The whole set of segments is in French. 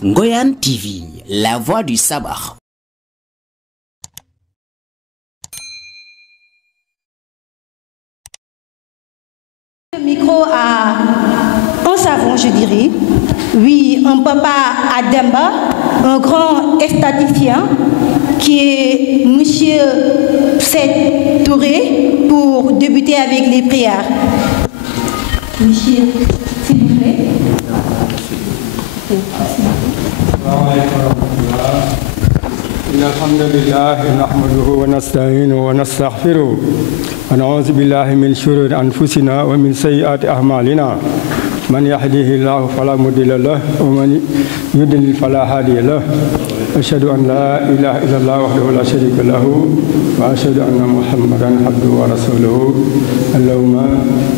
Ngoyan TV, la voix du sabah. Le micro à un savant, je dirais. Oui, un papa à Demba, un grand statisticien qui est Monsieur Seth Touré pour débuter avec les prières. Monsieur, s'il vous plaît. الحمد لله نحمده ونستعينه ونستغفره ونعوذ بالله من شرور أنفسنا ومن سيئات أعمالنا من يهده الله فلا مضل له ومن يضلل فلا هادي له أشهد أن لا إله إلا الله وحده لا شريك له وأشهد أن محمدا عبده ورسوله اللهم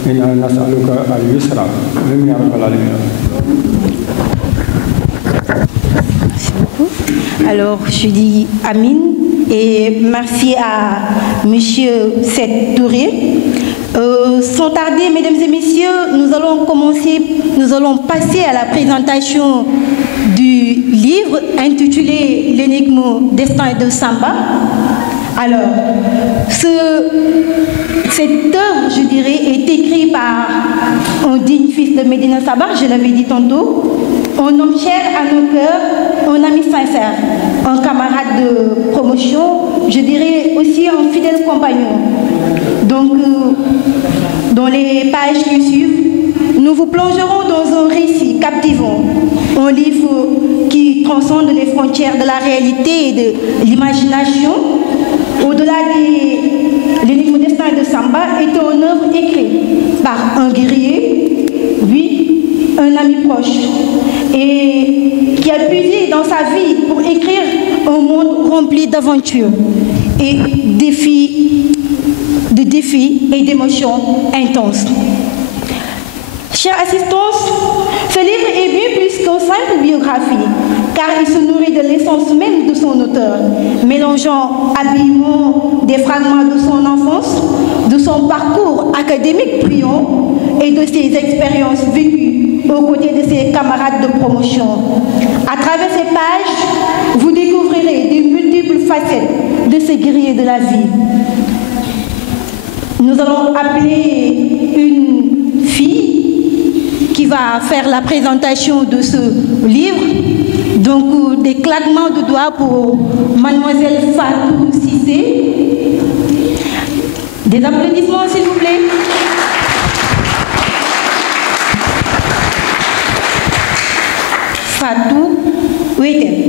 إنا نسألك اليسر آمين يا رب العالمين. Alors, je dis Amine et merci à Monsieur Seth Touré. Sans tarder, mesdames et messieurs, nous allons passer à la présentation du livre intitulé L'énigme destin de Samba. Alors, cette œuvre, je dirais, est écrite par un digne fils de Médina Sabakh, je l'avais dit tantôt, un homme cher à nos cœurs, un ami sincère, un camarade de promotion, je dirais aussi un fidèle compagnon. Donc, dans les pages qui suivent, nous vous plongerons dans un récit captivant, un livre qui transcende les frontières de la réalité et de l'imagination. Au-delà de l'énigme destin de Samba est une œuvre écrite par un guerrier, oui, un ami proche, et qui a puisé dans sa vie pour écrire un monde rempli d'aventures et de défis et d'émotions intenses. Chère assistance, ce livre est bien plus qu'une simple biographie, car il se nourrit de l'essence même de son auteur, mélangeant habilement des fragments de son enfance, de son parcours académique brillant et de ses expériences vécues aux côtés de ses camarades de promotion. À travers ces pages, vous découvrirez des multiples facettes de ces guerriers de la vie. Nous allons appeler une fille qui va faire la présentation de ce livre. Donc, des claquements de doigts pour Mademoiselle Fatou Cissé. Des applaudissements, s'il vous plaît. Fatou, où est-elle?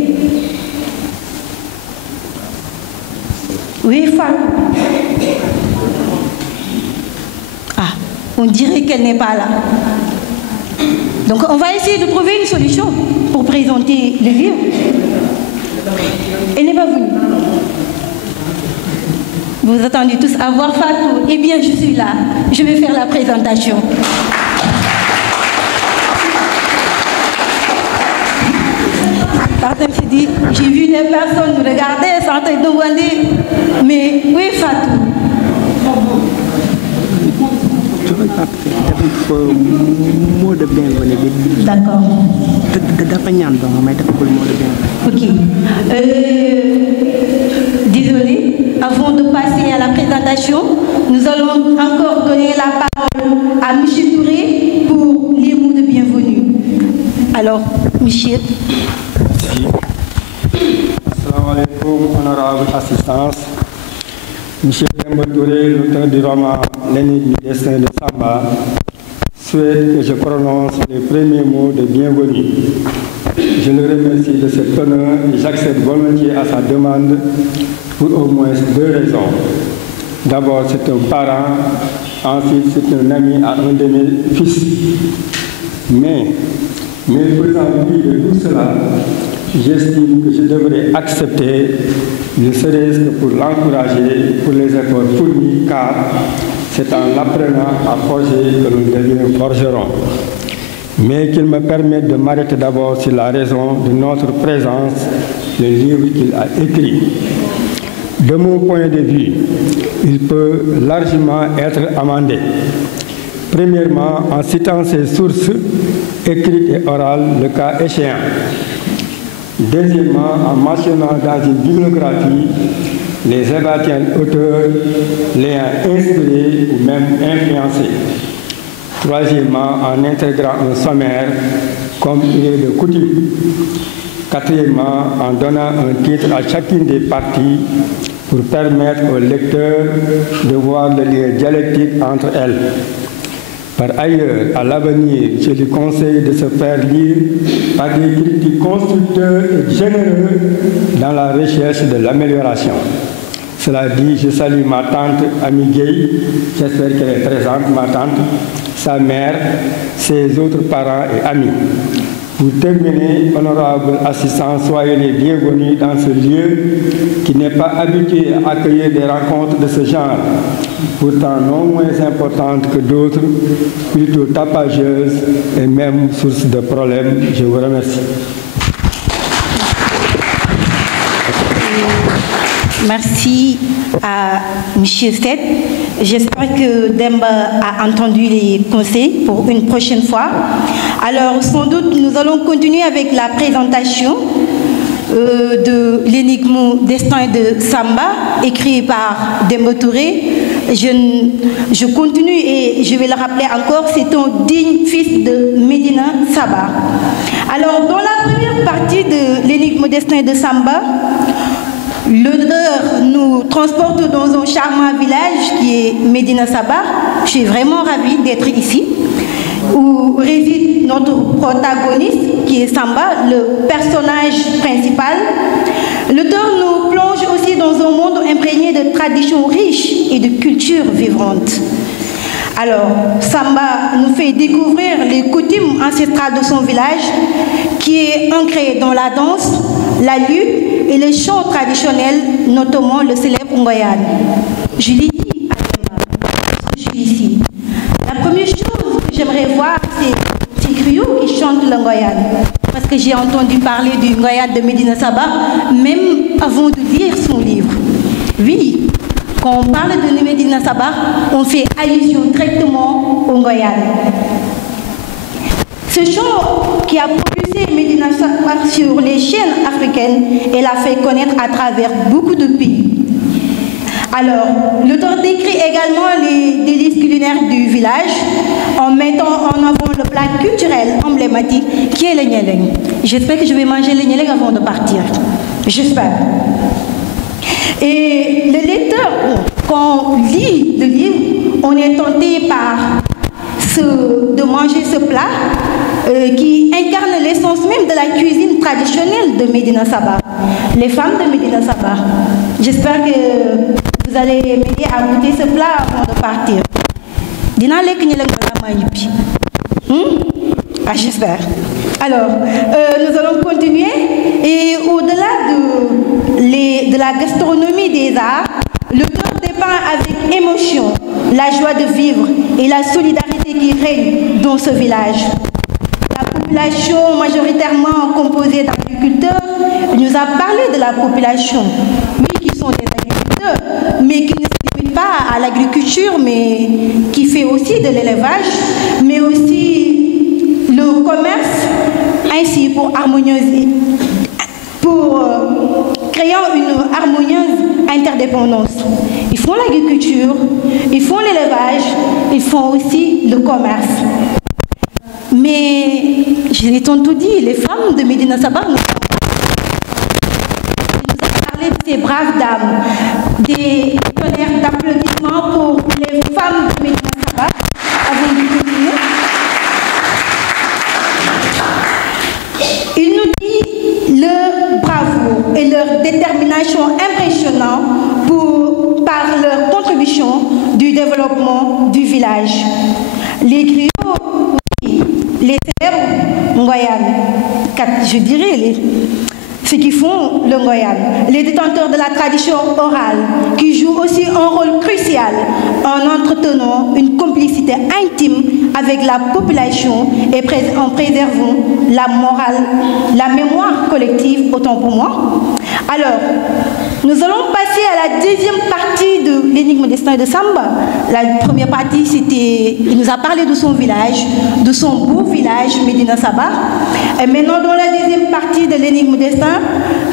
Oui, Fatou. Ah, on dirait qu'elle n'est pas là. Donc, on va essayer de trouver une solution pour présenter le livre. Elle n'est pas venue. Vous attendez tous à voir Fatou. Eh bien, je suis là. Je vais faire la présentation. Certains se disent, j'ai vu des personnes nous regarder, certains demander, mais où est Fatou? D'accord. Ok. Désolé. Avant de passer à la présentation, nous allons encore donner la parole à M. Touré pour les mots de bienvenue. Alors, Michel. Assalamu alaikum, honorable assistance. Monsieur Demba Touré, l'auteur du roman L'énigme du destin de Samba, souhaite que je prononce les premiers mots de bienvenue. Je le remercie de cet honneur et j'accède volontiers à sa demande pour au moins deux raisons. D'abord, c'est un parent, ensuite, c'est un ami à un de mes fils. Mais faisant fi de tout cela, j'estime que je devrais accepter, ne serait-ce que pour l'encourager, pour les efforts fournis, car c'est en l'apprenant à forger que nous devenons forgerons. Mais qu'il me permette de m'arrêter d'abord sur la raison de notre présence, le livre qu'il a écrit. De mon point de vue, il peut largement être amendé. Premièrement, en citant ses sources écrites et orales, le cas échéant. Deuxièmement, en mentionnant dans une bibliographie les éventuels auteurs l'ayant inspiré ou même influencé. Troisièmement, en intégrant un sommaire comme il est de coutume. Quatrièmement, en donnant un titre à chacune des parties pour permettre aux lecteurs de voir le lien dialectique entre elles. Par ailleurs, à l'avenir, je lui conseille de se faire lire par des critiques constructeurs et généreux dans la recherche de l'amélioration. Cela dit, je salue ma tante Ami Gueye, j'espère qu'elle est présente, ma tante, sa mère, ses autres parents et amis. Pour terminer, honorable assistant, soyez les bienvenus dans ce lieu qui n'est pas habitué à accueillir des rencontres de ce genre, pourtant non moins importantes que d'autres, plutôt tapageuses et même source de problèmes. Je vous remercie. Merci à M. Seth. J'espère que Demba a entendu les conseils pour une prochaine fois. Alors, sans doute, nous allons continuer avec la présentation de l'énigme Destin de Samba, écrit par Demba Touré. Je continue et je vais le rappeler encore, c'est un digne fils de Médina Saba. Alors, dans la première partie de l'énigme Destin de Samba, l'auteur nous transporte dans un charmant village qui est Médina Saba. Je suis vraiment ravie d'être ici, où réside notre protagoniste qui est Samba, le personnage principal. L'auteur nous plonge aussi dans un monde imprégné de traditions riches et de cultures vivantes. Alors, Samba nous fait découvrir les coutumes ancestrales de son village, qui est ancré dans la danse, la lutte et les chants traditionnels, notamment le célèbre Ngoyan. Je l'ai dit à Demba, parce que je suis ici. La première chose que j'aimerais voir, c'est ces griots qui chantent le Ngoyan. Parce que j'ai entendu parler du Ngoyan de Médina Saba, même avant de lire son livre. Oui, quand on parle de Médina Saba, on fait allusion directement au Ngoyan. Ce chant qui a propulsé Médina Saba sur les chaînes africaines et l'a fait connaître à travers beaucoup de pays. Alors, l'auteur décrit également les délices culinaires du village en mettant en avant le plat culturel emblématique qui est le Nyeleng. J'espère que je vais manger le Nyeleng avant de partir. J'espère. Et le lecteur, quand on lit le livre, on est tenté de manger ce plat qui incarne l'essence même de la cuisine traditionnelle de Médina Saba. Les femmes de Médina Saba. J'espère que vous allez m'aider à goûter ce plat avant de partir. J'espère. Alors, nous allons continuer. Et au-delà de la gastronomie des arts, l'auteur dépeint avec émotion la joie de vivre et la solidarité qui règne dans ce village. La population majoritairement composée d'agriculteurs nous a parlé de la population, oui, qui sont des agriculteurs, mais qui ne se limitent pas à l'agriculture, mais qui fait aussi de l'élevage, mais aussi le commerce, ainsi pour créer une harmonieuse interdépendance. Ils font l'agriculture, ils font l'élevage, ils font aussi le commerce. Mais, je l'ai tantôt dit, les femmes de Médina Saba nous ont parlé de ces braves dames, des tonnerres d'applaudissements pour les femmes de Médina Saba, avant de continuer. Il nous dit leur bravoure et leur détermination impressionnante par leur contribution du développement du village. Les griots, les célèbres Ngoyan, je dirais ceux qui font le Ngoyan, les détenteurs de la tradition orale, qui jouent aussi un rôle crucial en entretenant une complicité intime avec la population et en préservant la mémoire collective, autant pour moi. Alors, nous allons passer à la deuxième partie de l'énigme destin de Samba. La première partie, il nous a parlé de son village, de son beau village, Médina Sabakh. Et maintenant, dans la deuxième partie de l'énigme destin,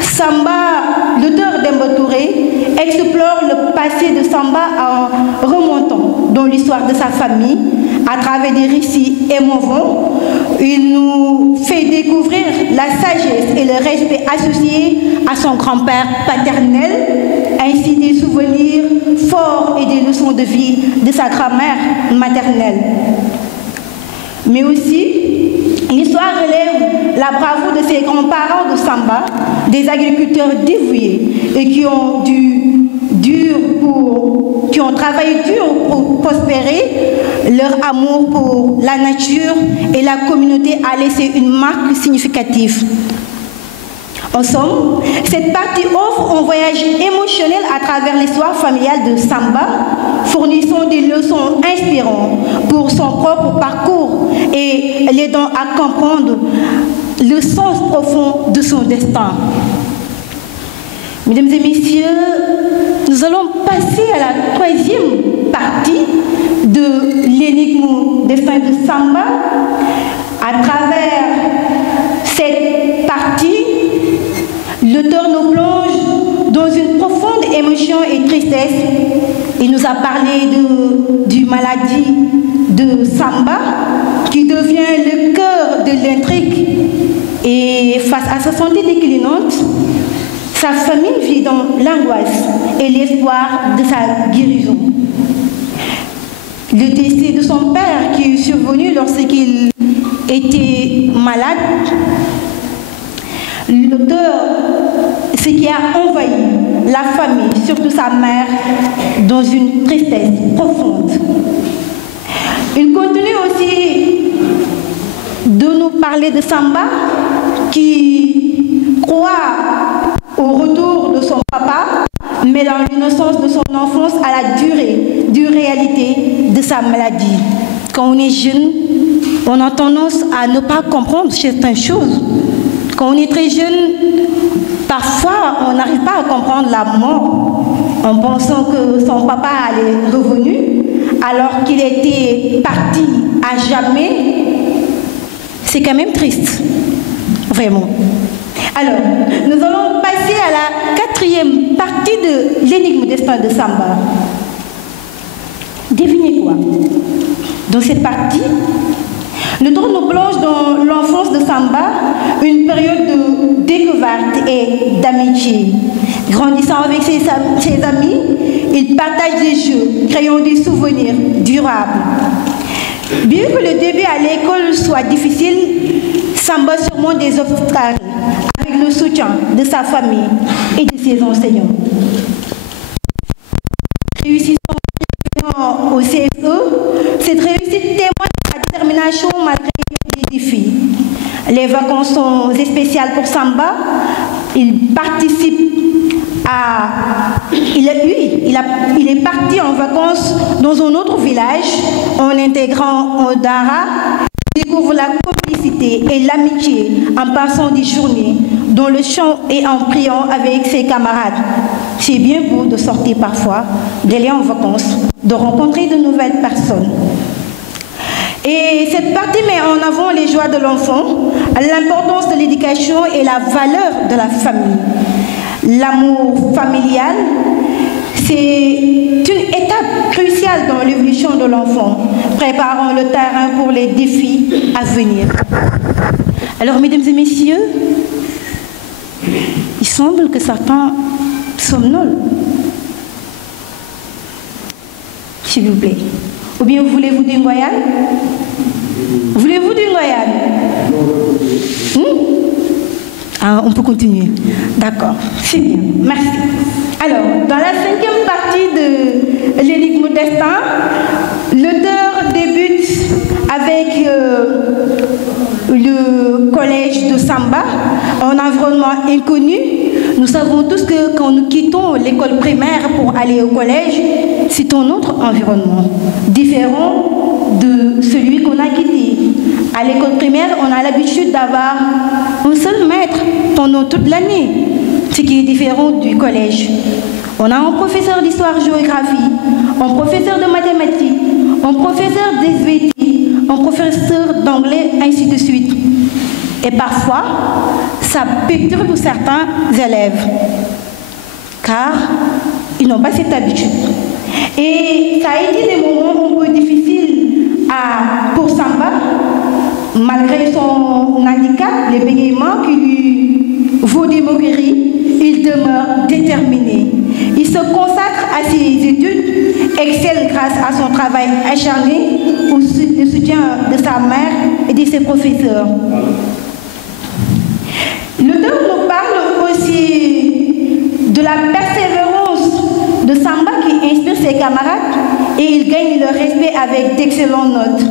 Samba, l'auteur Demba Touré, explore le passé de Samba en remontant dans l'histoire de sa famille, à travers des récits émouvants. Il nous fait découvrir la sagesse et le respect associés à son grand-père paternel, ainsi des souvenirs forts et des leçons de vie de sa grand-mère maternelle. Mais aussi, l'histoire relève la bravoure de ses grands-parents de Samba, des agriculteurs dévoués et qui ont travaillé dur pour prospérer. Leur amour pour la nature et la communauté a laissé une marque significative. En somme, cette partie offre un voyage émotionnel à travers l'histoire familiale de Samba, fournissant des leçons inspirantes pour son propre parcours et l'aidant à comprendre le sens profond de son destin. Mesdames et messieurs, nous allons passer à la troisième partie de l'énigme destin de Samba. À travers cette partie, l'auteur nous plonge dans une profonde émotion et tristesse. Il nous a parlé du maladie de Samba, qui devient le cœur de l'intrigue. Et face à sa santé déclinante, sa famille vit dans l'angoisse et l'espoir de sa guérison. Le décès de son père qui est survenu lorsqu'il était malade, l'auteur, ce qui a envahi la famille, surtout sa mère, dans une tristesse profonde. Il continue aussi de nous parler de Samba qui croit au retour de son papa, mêlant l'innocence de son enfance à la dure réalité de sa maladie. Quand on est jeune, on a tendance à ne pas comprendre certaines choses. Quand on est très jeune, parfois on n'arrive pas à comprendre la mort en pensant que son papa allait revenir alors qu'il était parti à jamais. C'est quand même triste, vraiment. Alors, nous allons passer à la quatrième partie de l'énigme destin de Samba. Devinez quoi? Dans cette partie, l'auteur nous plonge dans l'enfance de Samba, une période de découverte et d'amitié. Grandissant avec ses amis, il partage des jeux, créant des souvenirs durables. Bien que le début à l'école soit difficile, Samba surmonte des obstacles avec le soutien de sa famille et de ses enseignants. Réussissant au CFE, cette réussite témoigne de sa détermination malgré les défis. Les vacances sont spéciales pour Samba. Il participe il est parti en vacances dans un autre village en intégrant un dara. Il découvre la complicité et l'amitié en passant des journées dans le champ et en priant avec ses camarades. C'est bien beau de sortir parfois, d'aller en vacances, de rencontrer de nouvelles personnes. Et cette partie met en avant les joies de l'enfant, l'importance de l'éducation et la valeur de la famille. L'amour familial, c'est une étape cruciale dans l'évolution de l'enfant, préparant le terrain pour les défis à venir. Alors, mesdames et messieurs, il semble que certains somnolent. S'il vous plaît. Ou bien voulez-vous d'une goyane? Voulez-vous d'une goyane? Ah, on peut continuer. D'accord, c'est bien, merci. Alors, dans la cinquième partie de l'énigme destin, l'auteur débute avec le collège de Samba, un environnement inconnu. Nous savons tous que quand nous quittons l'école primaire pour aller au collège, c'est un autre environnement, différent de celui qu'on a quitté. À l'école primaire, on a l'habitude d'avoir un seul maître pendant toute l'année. ce qui est différent du collège. On a un professeur d'histoire-géographie, un professeur de mathématiques, un professeur d'SVT, un professeur d'anglais, ainsi de suite. Et parfois, ça perturbe certains élèves, car ils n'ont pas cette habitude. Et ça a été des moments un peu difficiles pour Samba, malgré son handicap, les bégaiements qui lui vaut des moqueries, il demeure déterminé. Il se consacre à ses études, excelle grâce à son travail acharné, au soutien de sa mère et de ses professeurs. L'auteur nous parle aussi de la persévérance de Samba qui inspire ses camarades et il gagne le respect avec d'excellentes notes.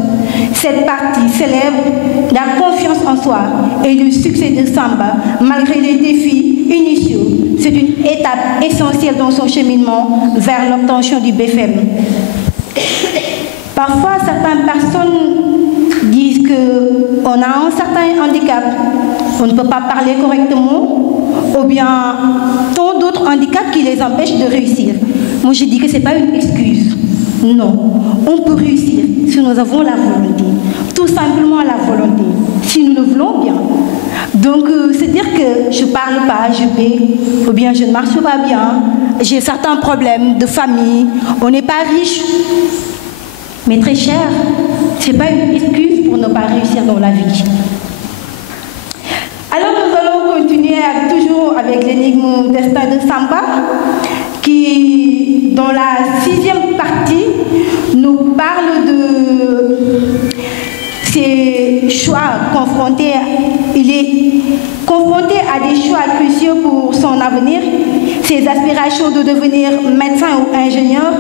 Cette partie célèbre la confiance en soi et le succès de Samba malgré les défis initiaux. C'est une étape essentielle dans son cheminement vers l'obtention du BFM. Parfois, certaines personnes disent qu'on a un certain handicap, on ne peut pas parler correctement, ou bien tant d'autres handicaps qui les empêchent de réussir. Moi, je dis que ce n'est pas une excuse. Non, on peut réussir si nous avons la volonté. Tout simplement la volonté, si nous le voulons bien. Donc, c'est dire que je ne parle pas, je vais, ou bien je ne marche pas bien, j'ai certains problèmes de famille, on n'est pas riche, mais très cher. Ce n'est pas une excuse pour ne pas réussir dans la vie. Alors, nous allons continuer toujours avec l'énigme destin de Samba, qui, dans la 6e partie, nous parle de ses choix confrontés. Il est confronté à des choix cruciaux pour son avenir. Ses aspirations de devenir médecin ou ingénieur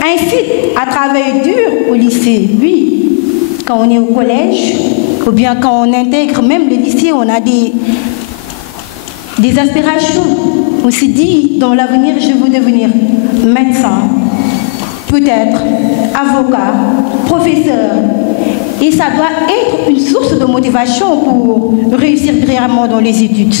incitent à travailler dur au lycée. Oui, quand on est au collège, ou bien quand on intègre même le lycée, on a des aspirations. On se dit, dans l'avenir, je veux devenir médecin, peut-être avocat, professeur. Et ça doit être une source de motivation pour réussir brillamment dans les études.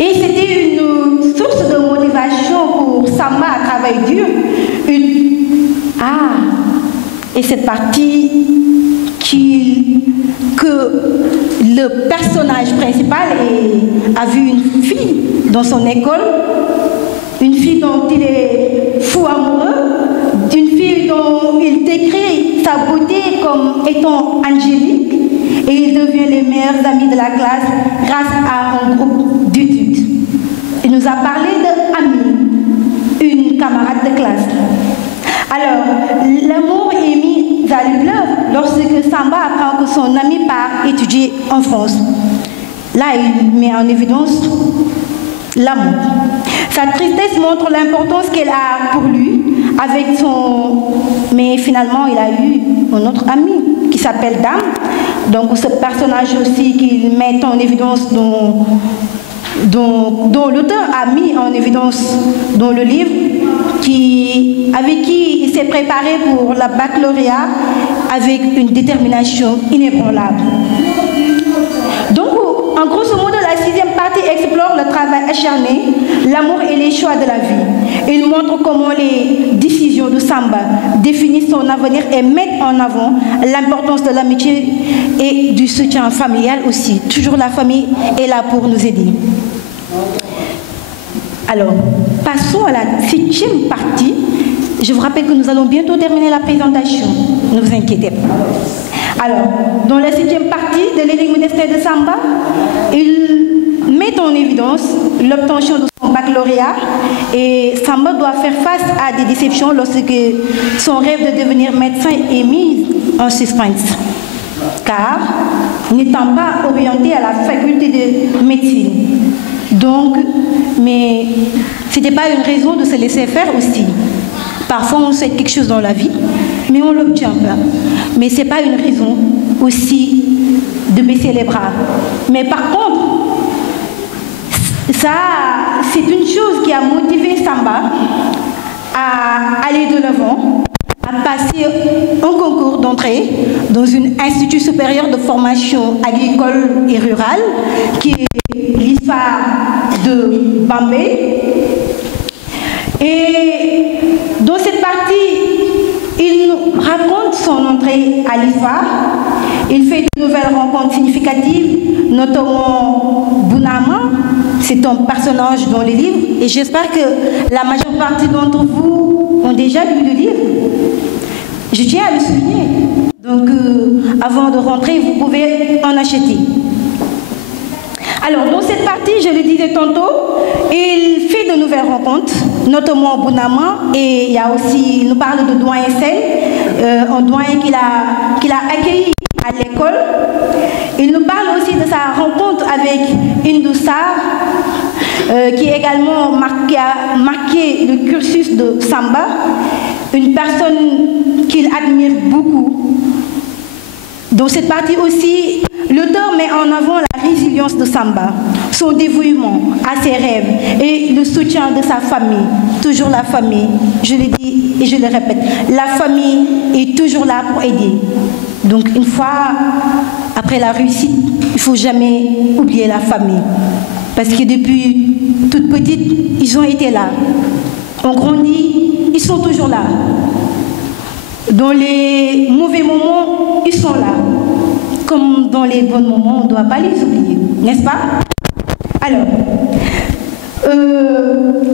Et c'était une source de motivation pour Samba à travailler dur. Et cette partie que le personnage principal a vu une fille dans son école, une fille dont il est fou amoureux, une fille dont il décrit sa beauté comme étant angélique, et il devient les meilleurs amis de la classe grâce à un groupe d'études. Il nous a parlé de Ami, une camarade de classe. Alors, l'amour est mis à l'épreuve lorsque Samba apprend que son ami part étudier en France. Là, il met en évidence l'amour. Sa tristesse montre l'importance qu'elle a pour lui avec son... Mais finalement, il a eu un autre ami qui s'appelle Dame. Donc, ce personnage aussi qu'il met en évidence dont l'auteur a mis en évidence dans le livre, avec qui il s'est préparé pour la baccalauréat avec une détermination inébranlable. Donc, en grosso modo, la 6e partie explore le travail acharné, l'amour et les choix de la vie. Il montre comment les décisions de Samba définissent son avenir et mettent en avant l'importance de l'amitié et du soutien familial aussi. Toujours la famille est là pour nous aider. Alors, passons à la 7e partie. Je vous rappelle que nous allons bientôt terminer la présentation. Ne vous inquiétez pas. Alors, dans la 7e partie de l'énigme destin de Samba, il met en évidence l'obtention de son baccalauréat et Samba doit faire face à des déceptions lorsque son rêve de devenir médecin est mis en suspense. Car, n'étant pas orienté à la faculté de médecine. Donc, mais ce n'était pas une raison de se laisser faire aussi. Parfois, on souhaite quelque chose dans la vie, mais on ne l'obtient pas. Mais ce n'est pas une raison aussi de baisser les bras. Mais par contre, ça, c'est une chose qui a motivé Samba à aller de l'avant, à passer un concours d'entrée dans un institut supérieur de formation agricole et rurale qui est l'ISFA de Bambey. Et dans cette partie, il nous raconte son entrée à l'histoire. Il fait de nouvelles rencontres significatives, notamment Bounama. C'est un personnage dans les livres et j'espère que la majeure partie d'entre vous ont déjà lu le livre. Je tiens à le souligner. Donc, avant de rentrer, vous pouvez en acheter. Alors, dans cette partie, je le disais tantôt, il fait de nouvelles rencontres, notamment Bounama, et il y a aussi, il nous parle de Doyen Sel, un doyen qu'il a accueilli à l'école. Il nous parle aussi de sa rencontre avec Indou Sarr, qui a également marqué le cursus de Samba, une personne qu'il admire beaucoup. Dans cette partie aussi, l'auteur met en avant la résilience de Samba, son dévouement à ses rêves et le soutien de sa famille. Toujours la famille, je le dis et je le répète, la famille est toujours là pour aider. Donc une fois après la réussite, il ne faut jamais oublier la famille. Parce que depuis toute petite, ils ont été là. On grandit, ils sont toujours là. Dans les mauvais moments, ils sont là. Comme dans les bons moments, on ne doit pas les oublier, n'est-ce pas? Alors,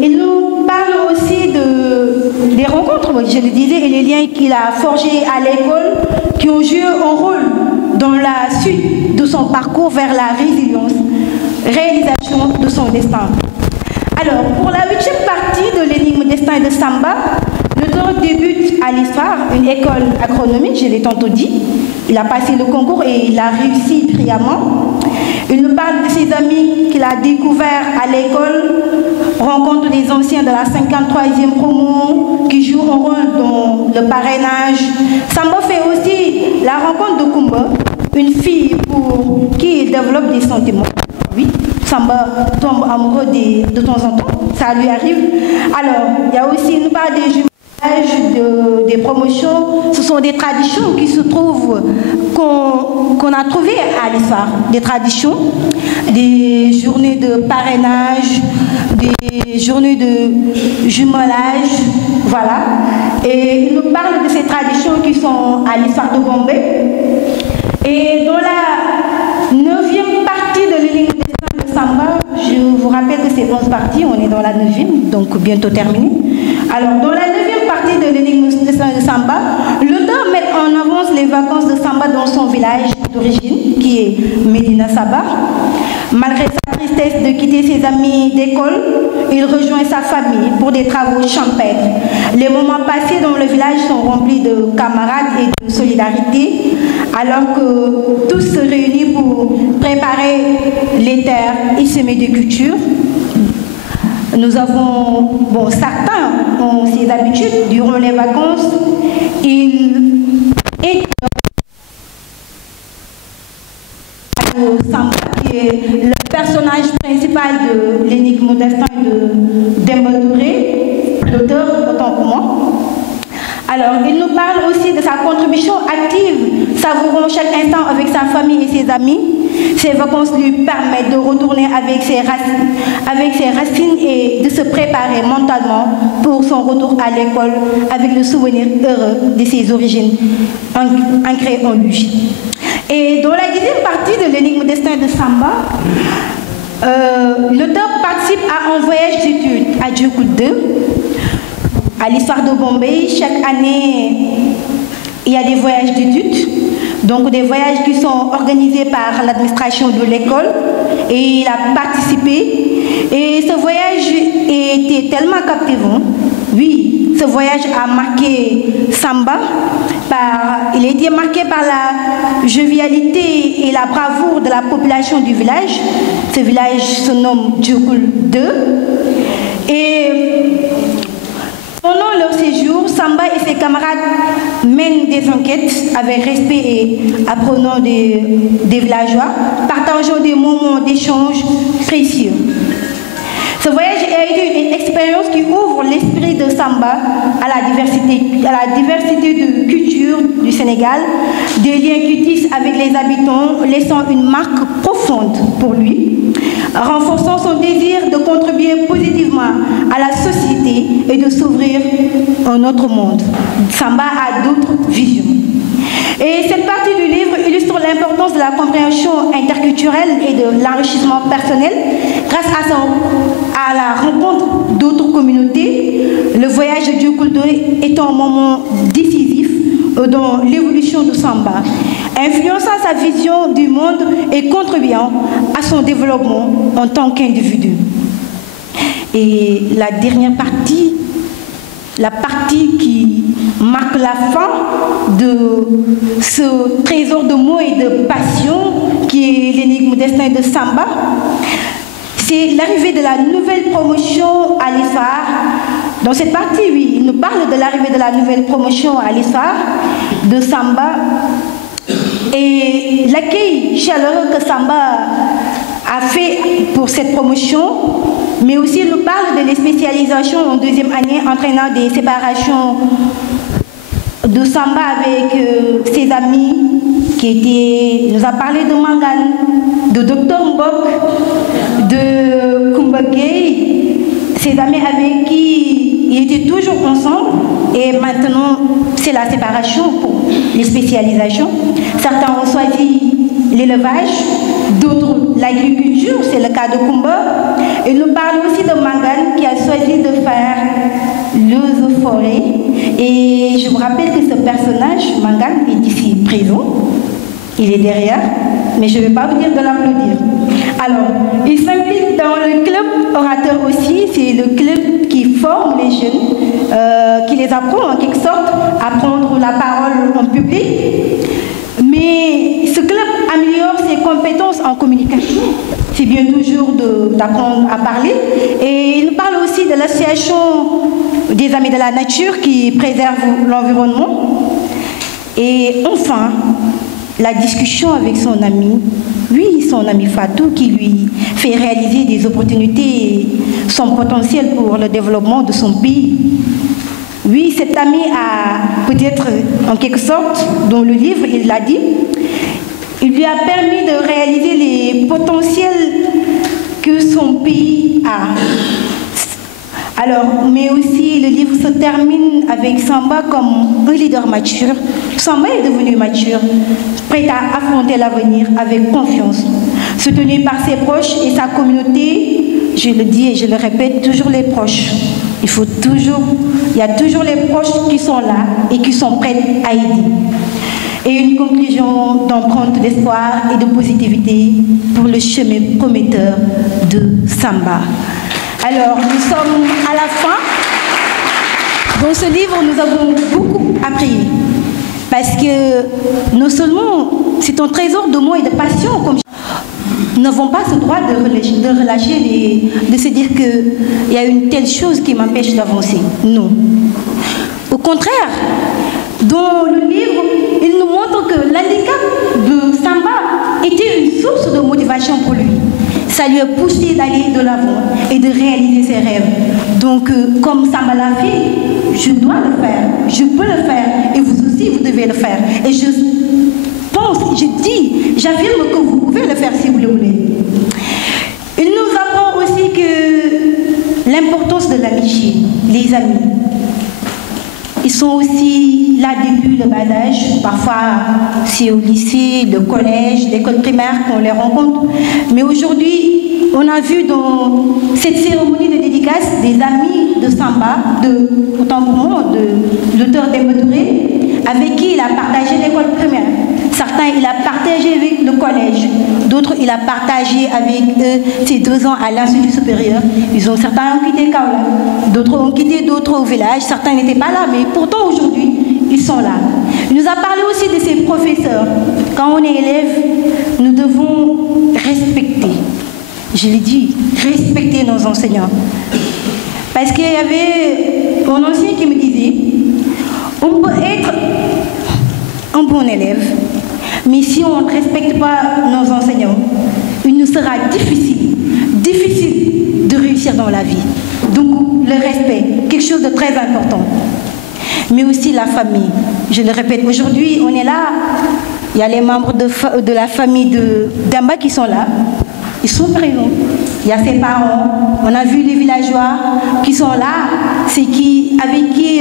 il nous parle aussi des rencontres, je le disais, et les liens qu'il a forgés à l'école qui ont joué un rôle dans la suite de son parcours vers la résilience, réalisation de son destin. Alors, pour la 8e partie de l'énigme destin de Samba, l'auteur débute à l'histoire, une école agronomique, je l'ai tantôt dit. Il a passé le concours et il a réussi brillamment. Il nous parle de ses amis qu'il a découverts à l'école, rencontre des anciens de la 53e promo qui jouent un rôle dans le parrainage. Samba fait aussi la rencontre de Kumba, une fille pour qui il développe des sentiments. Oui, Samba tombe amoureux de temps en temps, ça lui arrive. Alors, il y a aussi, il nous parle des jumelages, des promotions. Ce sont des traditions qui se trouvent, qu'on a trouvées à l'histoire. Des traditions, des journées de parrainage, des journées de jumelage, voilà. Et il nous parle de ces traditions qui sont à l'histoire de Bambey. Et dans la 9e partie de l'énigme destin de Samba, je vous rappelle que c'est 11 parties, on est dans la 9e, donc bientôt terminé. Alors, dans la 9e partie de l'énigme destin de Samba, l'auteur met en avance les vacances de Samba dans son village d'origine, qui est Médina Sabakh. Malgré sa tristesse de quitter ses amis d'école, il rejoint sa famille pour des travaux champêtres. Les moments passés dans le village sont remplis de camarades et de solidarité, alors que tous se réunissent pour préparer les terres et semer des cultures. Nous avons, bon, certains ont ces habitudes, durant les vacances, ils Samba, qui est le personnage principal de l'énigme destin de Demba Touré, l'auteur autant que moi. Alors, il nous parle aussi de sa contribution active, savourant chaque instant avec sa famille et ses amis. Ces vacances lui permettent de retourner avec ses racines et de se préparer mentalement pour son retour à l'école avec le souvenir heureux de ses origines ancrées en lui. Et dans la 10e partie de l'énigme destin de Samba, l'auteur participe à un voyage d'études à Djokoul 2, à l'histoire de Bambey. Chaque année, il y a des voyages d'études, donc des voyages qui sont organisés par l'administration de l'école, et il a participé. Et ce voyage était tellement captivant. Oui, ce voyage a marqué Samba. Il a été marqué par la jovialité et la bravoure de la population du village. Ce village se nomme Djokoul 2. Et pendant leur séjour, Samba et ses camarades mènent des enquêtes avec respect et apprenant des villageois, partageant des moments d'échange précieux. Ce voyage a été une expérience qui ouvre l'esprit de Samba à la diversité de cultures du Sénégal, des liens qu'il tisse avec les habitants, laissant une marque profonde pour lui, renforçant son désir de contribuer positivement à la société et de s'ouvrir un autre monde. Samba a d'autres visions. Et cette partie du livre illustre l'importance de la compréhension interculturelle et de l'enrichissement personnel grâce à la rencontre d'autres communautés. Le voyage de Dieu Kultoré est un moment décisif dans l'évolution de Samba, influençant sa vision du monde et contribuant à son développement en tant qu'individu. Et la dernière partie, la partie qui marque la fin de ce trésor de mots et de passion qui est l'énigme destin de Samba, c'est l'arrivée de la nouvelle promotion à l'ISFAR. Dans cette partie, oui, il nous parle de l'arrivée de la nouvelle promotion à l'ISFAR de Samba et l'accueil chaleureux que Samba a fait pour cette promotion, mais aussi il nous parle de les spécialisations en deuxième année entraînant des séparations de Samba avec ses amis il nous a parlé de Mangane, de Dr Mbok, de Kumbagay, ses amis avec qui ils étaient toujours ensemble et maintenant c'est la séparation pour les spécialisations. Certains ont choisi l'élevage, d'autres l'agriculture, c'est le cas de Kumba. Il nous parle aussi de Mangane qui a choisi de faire l'eau-forêt. Et je vous rappelle que ce personnage, Mangane, est ici présent. Il est derrière, mais je ne vais pas vous dire de l'applaudir. Alors, il s'implique dans le club orateur aussi. C'est le club qui forme les jeunes, qui les apprend en quelque sorte à prendre la parole en public. Mais ce club améliore ses compétences en communication. C'est bien toujours d'apprendre à parler. Et il nous parle aussi de l'association des Amis de la Nature qui préserve l'environnement. Et enfin, la discussion avec son ami, oui, son ami Fatou, qui lui fait réaliser des opportunités et son potentiel pour le développement de son pays. Oui, cet ami a peut-être, en quelque sorte, dans le livre, il l'a dit, il lui a permis de réaliser les potentiels que son pays a. Alors, mais aussi, le livre se termine avec Samba comme un leader mature. Samba est devenu mature, prêt à affronter l'avenir avec confiance, soutenu par ses proches et sa communauté. Je le dis et je le répète, toujours les proches. Il y a toujours les proches qui sont là et qui sont prêts à aider. Et une conclusion d'empreinte d'espoir et de positivité pour le chemin prometteur de Samba. Alors, nous sommes à la fin. Dans ce livre, nous avons beaucoup appris. Parce que non seulement c'est un trésor de mots et de passion, comme nous n'avons pas ce droit de relâcher, de se dire qu'il y a une telle chose qui m'empêche d'avancer. Non. Au contraire, dans le livre, il nous montre que l'handicap de Samba était une source de motivation pour lui. Ça lui a poussé d'aller de l'avant et de réaliser ses rêves. Donc, comme Samba l'a fait, je dois le faire, je peux le faire, et vous aussi, vous devez le faire. Et je pense, j'affirme que vous pouvez le faire si vous le voulez. Il nous apprend aussi que l'importance de l'amitié, les amis. Ils sont aussi là depuis le bas âge. Parfois, c'est au lycée, le collège, l'école primaire qu'on les rencontre. Mais aujourd'hui, on a vu dans cette cérémonie de dédicace des amis de Samba, autant pour moi, de l'auteur Demba Touré, avec qui il a partagé l'école primaire. Certains, il a partagé avec le collège. D'autres, il a partagé avec eux ses 2 ans à l'Institut supérieur. Certains ont quitté Kaola, d'autres ont quitté d'autres villages. Certains n'étaient pas là, mais pourtant aujourd'hui, ils sont là. Il nous a parlé aussi de ses professeurs. Quand on est élève, nous devons respecter. Je l'ai dit, respecter nos enseignants. Parce qu'il y avait un ancien qui me disait, on peut être un bon élève, mais si on ne respecte pas nos enseignants, il nous sera difficile de réussir dans la vie. Donc, le respect, quelque chose de très important. Mais aussi la famille. Je le répète, aujourd'hui, on est là, il y a les membres de la famille de Demba qui sont là. Ils sont présents. Il y a ses parents, on a vu les villageois qui sont là, avec qui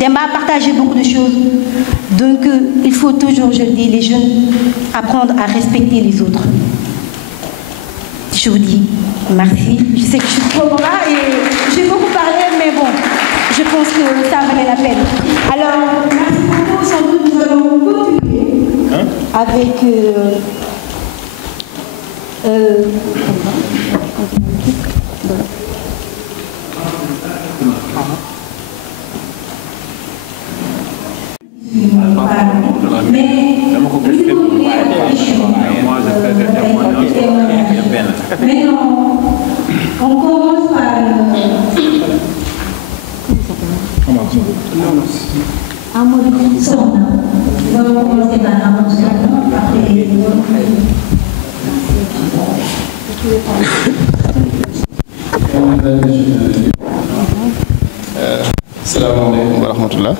Demba a partagé beaucoup de choses. Donc il faut toujours, je le dis, les jeunes apprendre à respecter les autres. Je vous dis merci. Je sais que je suis trop là et j'ai beaucoup parlé, mais bon, je pense que ça valait la peine. Alors, merci beaucoup. Sans doute, nous allons continuer avec... Maintenant, on commence par... Amadou Sokhna. Nous allons commencer par Amadou Sokhna. Après... Assalamu alaikum wa rahmatullah.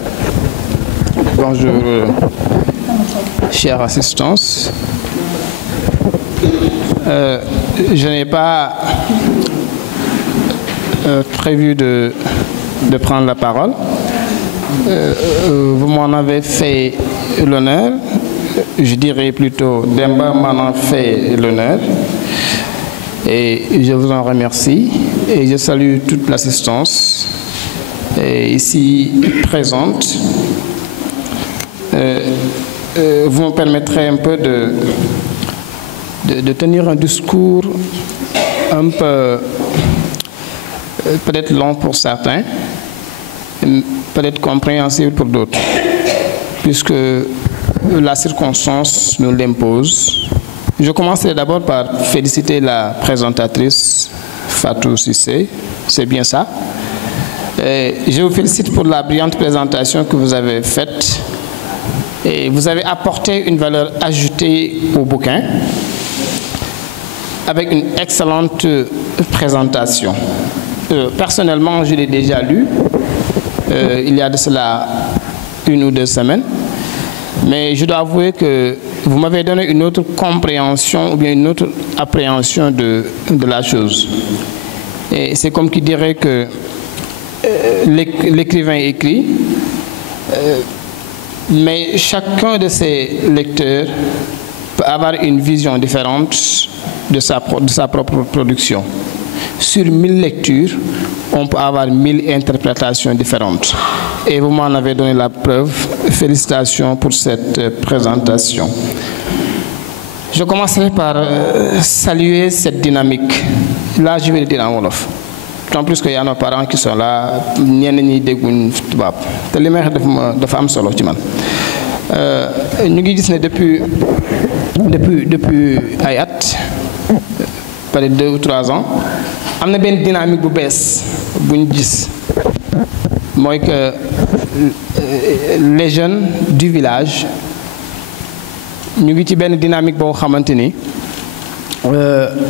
Bonjour, chère assistance. Je n'ai pas prévu de prendre la parole. Vous m'en avez fait l'honneur. Je dirais plutôt Demba m'en a fait l'honneur. Et je vous en remercie. Et je salue toute l'assistance ici présente. Vous me permettrez un peu de tenir un discours un peu peut-être long pour certains, peut-être compréhensible pour d'autres, puisque la circonstance nous l'impose. Je commencerai d'abord par féliciter la présentatrice Fatou Cissé, c'est bien ça. Je vous félicite pour la brillante présentation que vous avez faite. Et vous avez apporté une valeur ajoutée au bouquin avec une excellente présentation. Personnellement, je l'ai déjà lu il y a de cela 1 ou 2 semaines. Mais je dois avouer que vous m'avez donné une autre compréhension ou bien une autre appréhension de la chose. Et c'est comme qui dirait que l'écrivain écrit, mais chacun de ses lecteurs peut avoir une vision différente de sa propre production. Sur 1000 lectures, on peut avoir 1000 interprétations différentes. Et vous m'en avez donné la preuve. Félicitations pour cette présentation. Je commencerai par saluer cette dynamique. Là, je vais le dire en wolof. En plus qu'il y a nos parents qui sont là, ñenn ñi dégguñ tubaab te li may wax dafa am solo ci man. Ñu ngi gis ne depuis ay at, peut-être 2 ou 3 ans, am na benn dynamique bu bees bu ñu gis mooy que les jeunes du village ñu ngi ci benn dynamique boo xamante ni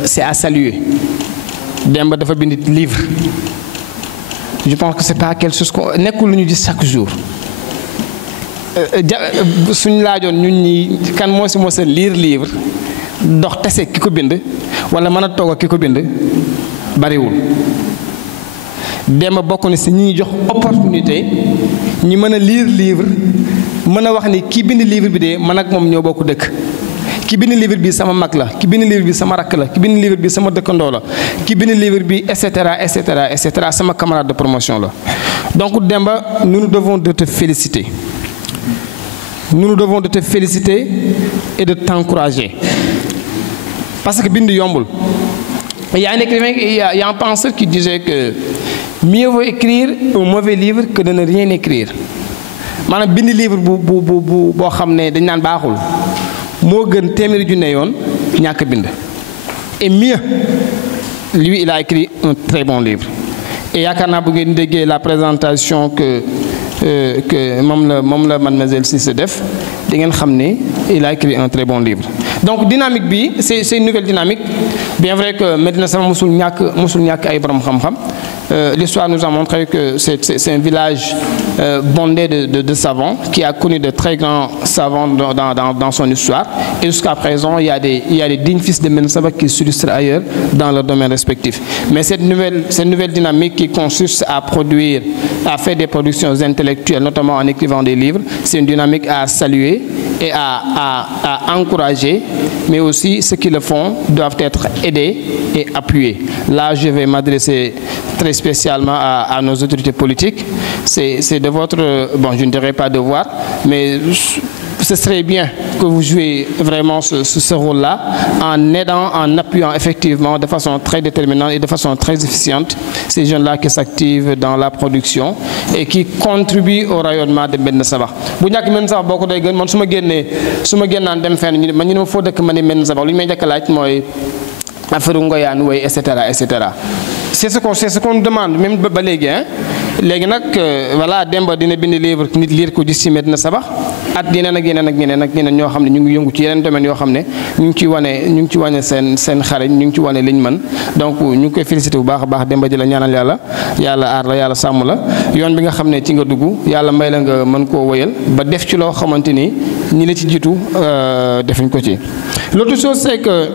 c'est à saluer. Demba dafa bind livre. Je pense que c'est pas quelque chose qu'on nekkul lu ñu gis chaque jour. Suñu laajoon ñun ñi kan moo si mos a lire livre dox tase ki ko bind wala mën a toog ak ki ko bind bariwul. Demba bokk na si ñi jox opportunité ñi mën a lire livre mën a wax ni ki bind livre bi de man ak moom ñoo bokk dëkk. Ki bind livre bi sama mag la, ki bind livre bi sama rakk la, ki bind livre bi sama dëkkandoo la, ki bind livre bi et cetera sama camarade de promotion la. Donc Demba, nous devons de te féliciter. Nous devons de te féliciter et de t'encourager. Parce que bind yombul. Il y a un écrivain, il y a un penseur qui disait que mieux vaut écrire un mauvais livre que de ne rien écrire. Maanaam bind livre boo xam ne dañ naan baaxul. Moo gën téeméeri junne yoon ñàkk bind. Et mieux, lui il a écrit un très bon livre. Et yaakaar naa bu ngeen déggee la présentation que moom la mademoiselle Cissé def di ngeen xam ne il a écrit un très bon livre. Donc dynamique bi c'est une nouvelle dynamique Bien vrai que Médina Sabakh musul ñàkk ay borom xam-xam, l'histoire nous a montré que c'est un village bondé de savants qui a connu de très grands savants dans son histoire. Et jusqu'à présent, il y a des dignes fils de Médina Sabakh qui s'illustrent ailleurs dans leur domaine respectif. Mais cette nouvelle dynamique qui consiste à faire des productions intellectuelles, notamment en écrivant des livres, c'est une dynamique à saluer et à encourager, mais aussi ceux qui le font doivent être aidés et appuyés. Là, je vais m'adresser très spécialement à nos autorités politiques. C'est de votre, bon, je ne dirais pas devoir, mais ce serait bien que vous jouiez vraiment ce rôle-là en aidant, en appuyant effectivement de façon très déterminante et de façon très efficiente ces jeunes-là qui s'activent dans la production et qui contribuent au rayonnement de Médina Sabakh. Bu ñàkk Médina Sabakh boo ko doy gën man su ma génnaan dem fenn ñu ne ma foo dëkk ma ne Médina Sabakh li may njëkk a laaj mooy affaire ngoyaan way et cetera et cetera. C'est ce qu'on demande même ba léegi hein. Léegi nag voilà Demba dina bind livre nit lire ko gis ci Médina Sabakh at yeneen ak ñeneen ñoo xam ne ñu ngi yëngu ci yeneen domaines yoo xam ne ñu ngi ci wane seen xarañ ñu ngi ci wane liñ mën. Donc ñu ngi koy félicité bu baax a baax Demba di la ñaanal yàlla aar la yàlla sàmm la yoon bi nga xam ne ci nga dugg yàlla may la nga mën koo wëyal ba def ci loo xamante ni ñi la ci jiitu defuñ ko ci. L'autre chose c'est que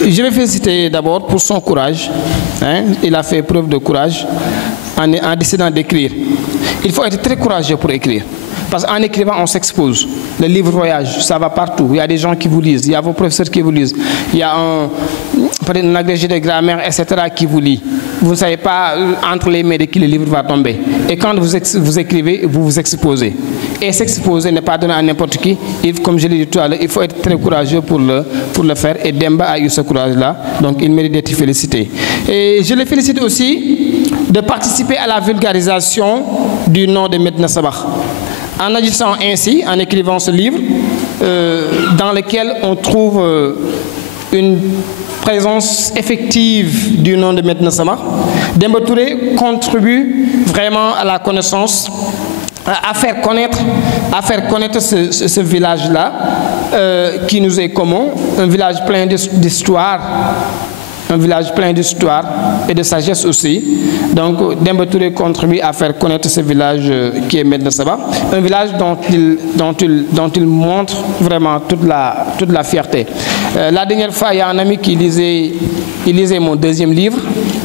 je vais féliciter d'abord pour son courage. Hein. Il a fait preuve de courage en décidant d'écrire. Il faut être très courageux pour écrire. Parce qu'en écrivant, on s'expose. Le livre voyage, ça va partout. Il y a des gens qui vous lisent, il y a vos professeurs qui vous lisent, il y a un agrégé de grammaire, etc. qui vous lit. Vous ne savez pas entre les mains de qui le livre va tomber. Et quand vous écrivez, vous vous exposez. Et s'exposer n'est pas donné à n'importe qui. Comme je l'ai dit tout à l'heure, il faut être très courageux pour le faire. Et Demba a eu ce courage-là. Donc il mérite d'être félicité. Et je le félicite aussi de participer à la vulgarisation du nom de Médina Sabakh. En agissant ainsi, en écrivant ce livre, dans lequel on trouve une présence effective du nom de Médina Sabakh, Demba Touré contribue vraiment à la connaissance, à faire connaître ce village-là qui nous est commun, un village plein d'histoire. Un village plein d'histoire et de sagesse aussi. Donc Demba Touré contribue à faire connaître ce village qui est Médina Sabakh, un village dont il montre vraiment toute la fierté. La dernière fois, il y a un ami qui lisait mon deuxième livre.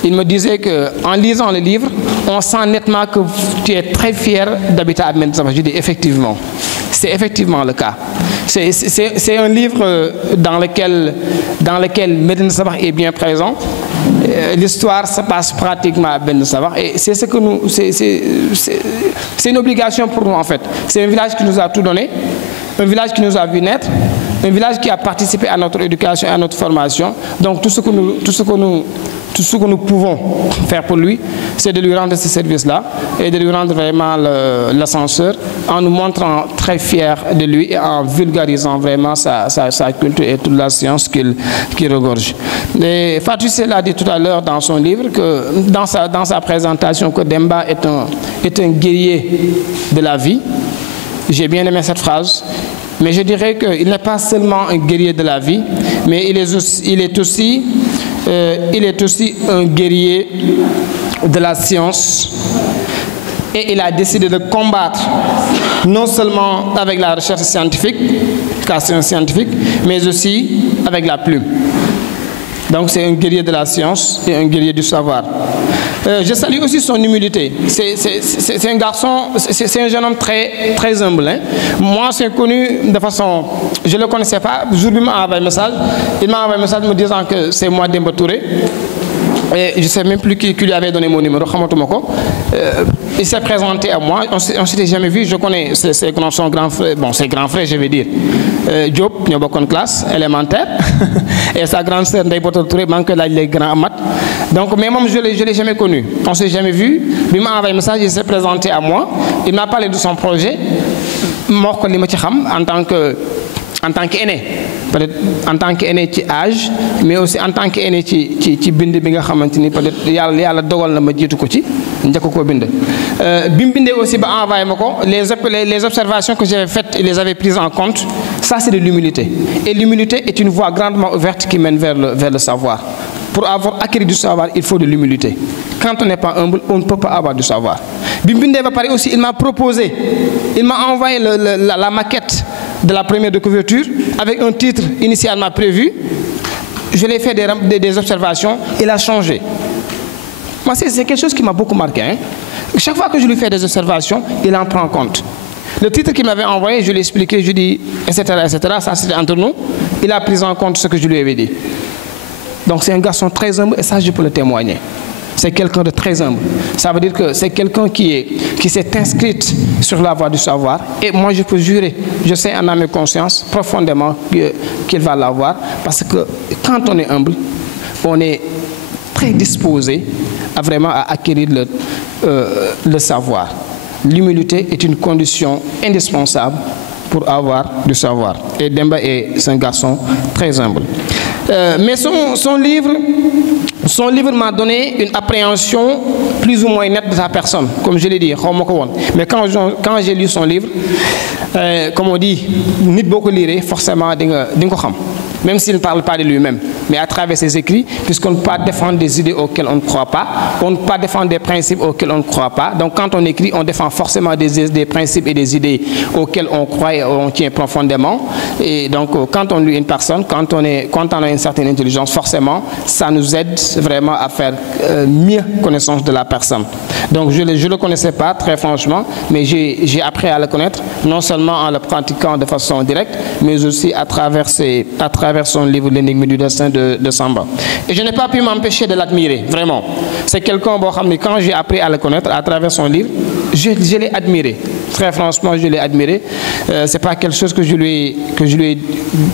Il me disait qu'en lisant le livre, on sent nettement que tu es très fier d'habiter à Médina Sabakh. Je dis effectivement. C'est effectivement le cas. C'est un livre dans lequel Médina Sabakh est bien présent. L'histoire se passe pratiquement à Médina Sabakh et c'est ce que c'est une obligation pour nous en fait. C'est un village qui nous a tout donné, un village qui nous a vu naître, un village qui a participé à notre éducation et à notre formation. Donc tout ce que nous pouvons faire pour lui, c'est de lui rendre ce service-là et de lui rendre vraiment l'ascenseur en nous montrant très fiers de lui et en vulgarisant vraiment sa culture et toute la science qu'il regorge. Et Fatou Cissé l'a dit tout à l'heure dans son livre, que dans sa présentation, que Demba est un guerrier de la vie. J'ai bien aimé cette phrase. Mais je dirais qu'il n'est pas seulement un guerrier de la vie, mais il est aussi un guerrier de la science. Et il a décidé de combattre non seulement avec la recherche scientifique, car c'est un scientifique, mais aussi avec la plume. Donc c'est un guerrier de la science et un guerrier du savoir. Je salue aussi son humilité. C'est un garçon, c'est un jeune homme très, très humble. Hein. Moi, je l'ai connu de façon... Je ne le connaissais pas. Le jour où il m'a envoyé un message, me disant que c'est moi Demba Touré. Et je ne sais même plus qui lui avait donné mon numéro. Il s'est présenté à moi. On ne s'était jamais vu. Je connais son grand frère, bon, ses grands frères, je vais dire. Diop, nous avons une classe élémentaire. Et sa grande sœur, Ndeye Touré, manque là, il est grand amat. Donc, mais moi, je ne l'ai jamais connu. On ne s'est jamais vu. Il m'a envoyé un message, il s'est présenté à moi. Il m'a parlé de son projet. Moi, en tant que en tant qu'aîné peut-être en tant qu'aîné ci âge mais aussi en tant qu'aîné ci bind bi nga xamante ni peut-être yàlla dogal na ma jiitu ko ci njëkk koo bind bi mu bindee aussi ba envoyé ma ko les observations que j'avais faites il les avait prises en compte. Ça c'est de l'humilité et l'humilité est une voie grandement ouverte qui mène vers le savoir. Pour avoir acquis du savoir, il faut de l'humilité. Quand on n'est pas humble, on ne peut pas avoir du savoir. Bimbinde va parler aussi, il m'a proposé, il m'a envoyé la maquette de la première de couverture avec un titre initialement prévu. Je l'ai fait des observations, il a changé. Moi, c'est quelque chose qui m'a beaucoup marqué. Hein. Chaque fois que je lui fais des observations, il en prend compte. Le titre qu'il m'avait envoyé, je lui ai expliqué, je lui ai dit, etc., ça c'était entre nous. Il a pris en compte ce que je lui avais dit. Donc c'est un garçon très humble et ça je peux le témoigner. C'est quelqu'un de très humble. Ça veut dire que c'est quelqu'un qui s'est inscrit sur la voie du savoir. Et moi je peux jurer, je sais en âme et conscience profondément qu'il va l'avoir. Parce que quand on est humble, on est très disposé à vraiment acquérir le savoir. L'humilité est une condition indispensable pour avoir du savoir. Et Demba est un garçon très humble. Mais son livre m'a donné une appréhension plus ou moins nette de sa personne, comme je l'ai dit. Mais quand j'ai lu son livre, comme on dit, nit beaucoup lire, forcément, même s'il ne parle pas de lui-même, mais à travers ses écrits, puisqu'on ne peut pas défendre des idées auxquelles on ne croit pas, on ne peut pas défendre des principes auxquels on ne croit pas. Donc quand on écrit, on défend forcément des principes et des idées auxquelles on croit et on tient profondément. Et donc quand on lit une personne, quand on a une certaine intelligence, forcément, ça nous aide vraiment à faire mieux connaissance de la personne. Donc je ne le connaissais pas, très franchement, mais j'ai appris à le connaître, non seulement en le pratiquant de façon directe, mais aussi à travers son livre L'énigme du destin de Samba. Et je n'ai pas pu m'empêcher de l'admirer, vraiment. C'est quelqu'un, quand j'ai appris à le connaître à travers son livre, je l'ai admiré. Très franchement, je l'ai admiré. Ce n'est pas quelque chose que je lui ai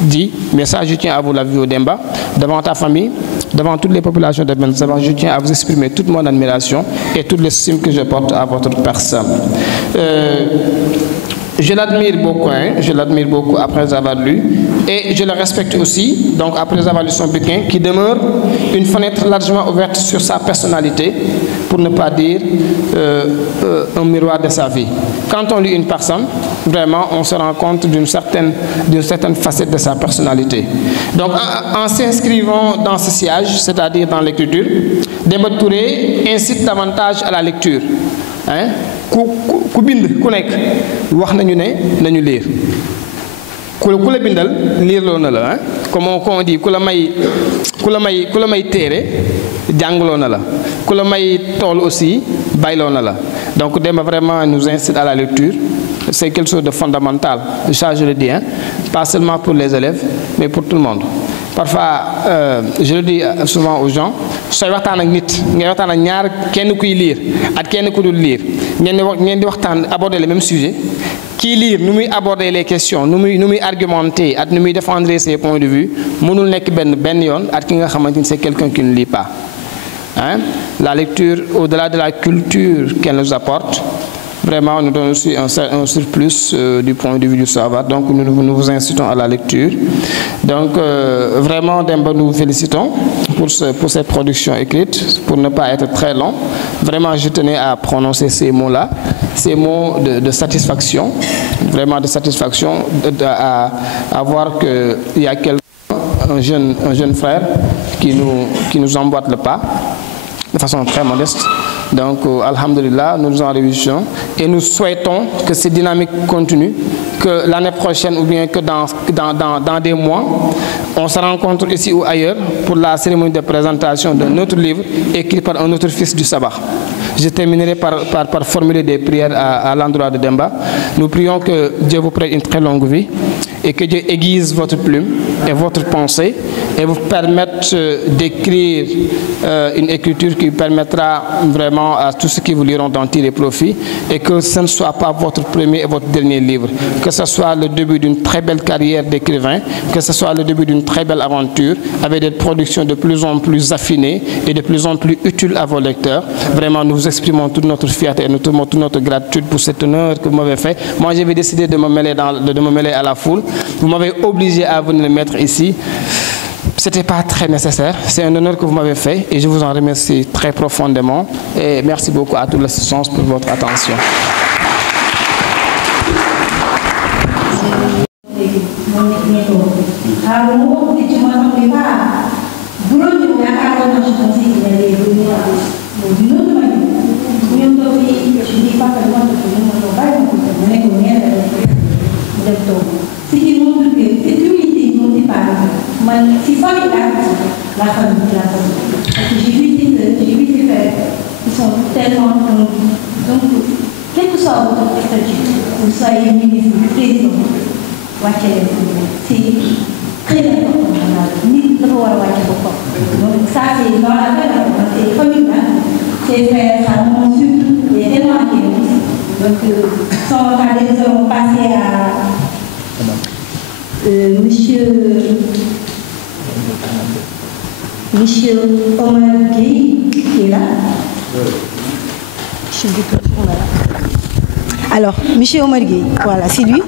dit, mais ça, je tiens à vous l'avouer au Demba, devant ta famille, devant toutes les populations de Ben Saba, je tiens à vous exprimer toute mon admiration et toute l'estime que je porte à votre personne. Je l'admire beaucoup après avoir lu, et je le respecte aussi, donc après avoir lu son bouquin, qui demeure une fenêtre largement ouverte sur sa personnalité, pour ne pas dire un miroir de sa vie. Quand on lit une personne, vraiment, on se rend compte d'une certaine facette de sa personnalité. Donc, en s'inscrivant dans ce sillage, c'est-à-dire dans l'écriture, Demba Touré incite davantage à la lecture. Hein? Ku bind ku nek wax nañu ne nañu lire ku la bindal lire lo na la comme on dit ku la may téré janglo na la ku la may tool aussi baylo na la. Donc Demba vraiment nous incite à la lecture. C'est quelque chose de fondamental, ça je le dis, hein? Pas seulement pour les élèves mais pour tout le monde. Parfois, je le dis souvent aux gens, sooy waxtaan ak nit ngay waxtaan ak ñaar kenn kuy lire ak kenn ku dul lire ngeen di waxtaan aborder le même sujet. Qui lire, nous aborder les questions, nous argumenter, nous défendre ses points de vue, mënul nekk ben yoon ak ki nga xamanteni c'est quelqu'un qui ne lit pas. Hein? La lecture, au-delà de la culture qu'elle nous apporte, vraiment nous donne aussi un surplus du point de vue du savoir. Donc nous vous incitons à la lecture. Donc vraiment Demba, nous vous félicitons pour cette production écrite, pour ne pas être très long. Vraiment je tenais à prononcer ces mots-là, ces mots de satisfaction, vraiment de satisfaction à voir qu'il y a un jeune frère qui nous emboîte le pas de façon très modeste. Donc, alhamdulillah, nous nous en réjouissons et nous souhaitons que cette dynamique continue, que l'année prochaine ou bien que dans des mois, on se rencontre ici ou ailleurs pour la cérémonie de présentation d'un autre livre écrit par un autre fils du sabbat. Je terminerai par formuler des prières à l'endroit de Demba. Nous prions que Dieu vous prête une très longue vie et que Dieu aiguise votre plume et votre pensée et vous permettre d'écrire une écriture qui permettra vraiment à tous ceux qui vous liront d'en tirer profit, et que ce ne soit pas votre premier et votre dernier livre, que ce soit le début d'une très belle carrière d'écrivain, que ce soit le début d'une très belle aventure avec des productions de plus en plus affinées et de plus en plus utiles à vos lecteurs. Vraiment, nous vous exprimons toute notre fierté et toute notre gratitude pour cet honneur que vous m'avez fait. Moi, j'avais décidé de me mêler à la foule. Vous m'avez obligé à venir le mettre ici. Ce n'était pas très nécessaire. C'est un honneur que vous m'avez fait et je vous en remercie très profondément. Et merci beaucoup à toute l'assistance pour votre attention. Ce qui montre que cette unité dont il parle, c'est formidable, la famille. Parce que j'ai vu ces frères qui sont tellement confondus. Donc, quel que soit votre statut, vous soyez ministre, président, c'est très important. Donc, ça, c'est dans la famille, c'est formidable. Ces frères, ça montre surtout, il est tellement acquis. Donc, sans retarder, nous allons passer à Monsieur Omar Gueye, qui est là. Alors, Monsieur Omar Gueye, voilà, c'est lui.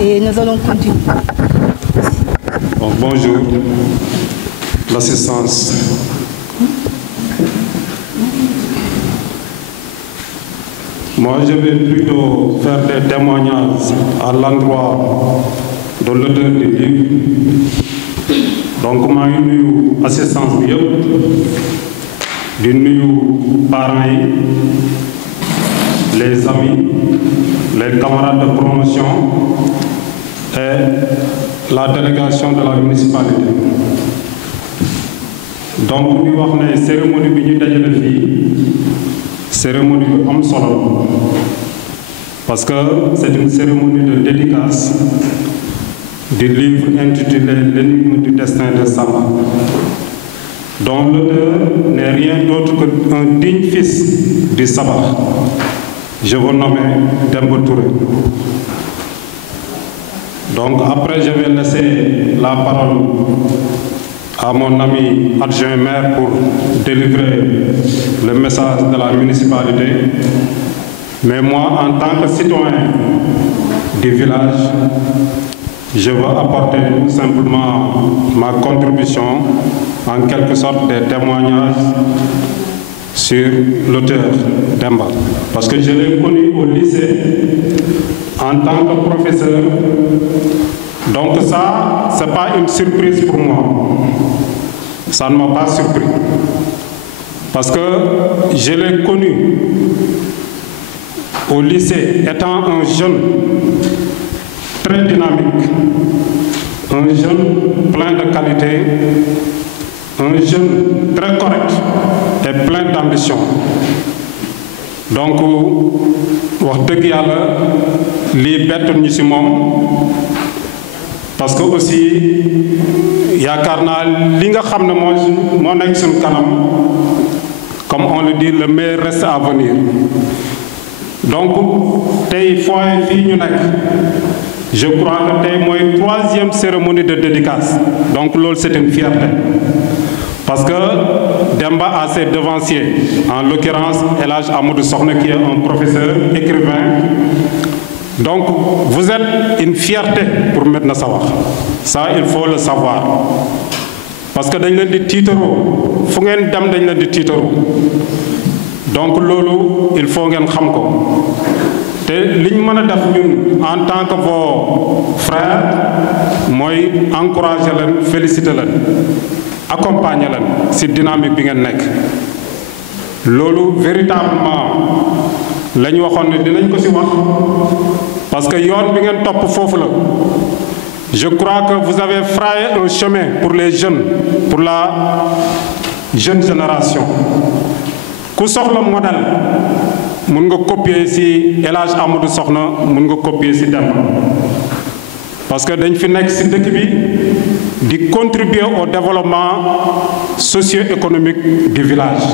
Et nous allons continuer. Bon, bonjour, l'assistance. Moi, je vais plutôt faire des témoignages à l'endroit de l'auteur du livre. Donc, ma nuyu assistance bi yëpp di nuyu parents yi, les amis, les camarades de promotion et la délégation de la municipalité. Donc, ñu wax ne cérémonie bi ñu dajale fii cérémonie bu am solo parce que c'est une cérémonie de dédicace du livre intitulé L'énigme du destin de Samba, dont l'auteur n'est rien d'autre qu'un digne fils du Sabah. Je vous nomme Demba Touré. Donc après, je vais laisser la parole à mon ami adjoint maire pour délivrer le message de la municipalité. Mais moi, en tant que citoyen du village, je veux apporter tout simplement ma contribution, en quelque sorte des témoignages sur l'auteur Demba. Parce que je l'ai connu au lycée en tant que professeur. Donc ça, ce n'est pas une surprise pour moi. Ça ne m'a pas surpris. Parce que je l'ai connu au lycée étant un jeune très dynamique, un jeune plein de qualité, un jeune très correct et plein d'ambition. Donc, wax dëgg yàlla lii bett ñu ci moom parce que aussi yaakaar naa li nga xam ne moo nekk suñu kanam, comme on le dit, le meilleur reste à venir. Donc tey foyer fii ñu nekk, je crois que tey mooy 3e cérémonie de dédicace. Donc loolu c'est une fierté. Parce que Demba a ses devanciers, en l'occurrence El Hadj Amadou Sokhna qui est un professeur, écrivain. Donc vous êtes une fierté pour Médina Sabakh. Ça, il faut le savoir. Parce que dañ leen di tiitaroo, fu ngeen dem dañ leen di tiitaroo. Donc loolu il faut ngeen xam ko. te li ñu mën a def ñun en tant que vos frères mooy encourager leen, féliciter leen, accompagner leen ci dynamique bi ngeen nekk. loolu véritablement la ñu waxoon ne dinañ ko ci wax parce que yoon bi ngeen topp foofu la. Je crois que vous avez frayé un chemin pour les jeunes, pour la jeune génération. Ku soxla modèle mun nga copier ci El Hadj Amadou Sokhna, mun nga copier ci Demba. Parce que dañ fi nekk ci dëkk bi contribuer au développement socio-économique du village.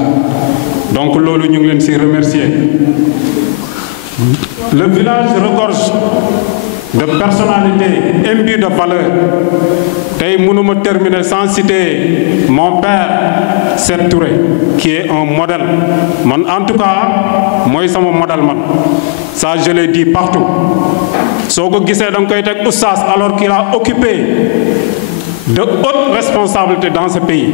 Donc loolu ñu ngi leen ci remercier. Le village regorge de personnalités imbues de valeurs. Tey mënuma terminer sans citer mon père Seth Touré qui est un modèle. Man en tout cas mooy sama modèle man. Ça je l'ai dit partout. Soo ko gisee da nga koy teg oustaz alors qu'il a occupé de hautes responsabilités dans ce pays.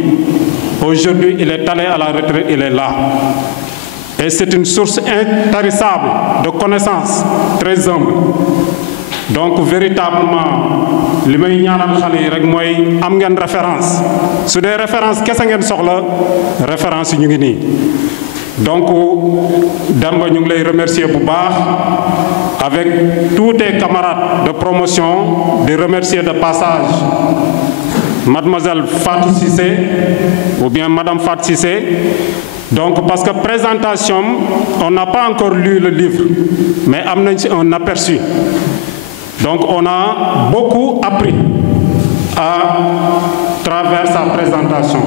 Aujourd'hui, il est allé à la retraite, il est là. Et c'est une source intarissable de connaissances, très humble. Donc véritablement li may ñaanal xale yi rek mooy am ngeen référence su dee référence kese ngeen soxla référence yi ñu ngi nii. Donc Demba ñu ngi lay remercier bu baax avec tous tes camarades de promotion, de remercier de passage Mademoiselle Fatou Cissé ou bien Madame Fatou Cissé. Donc parce que présentation, on n'a pas encore lu le livre, mais am nañ ci un aperçu. Donc on a beaucoup appris à travers sa présentation.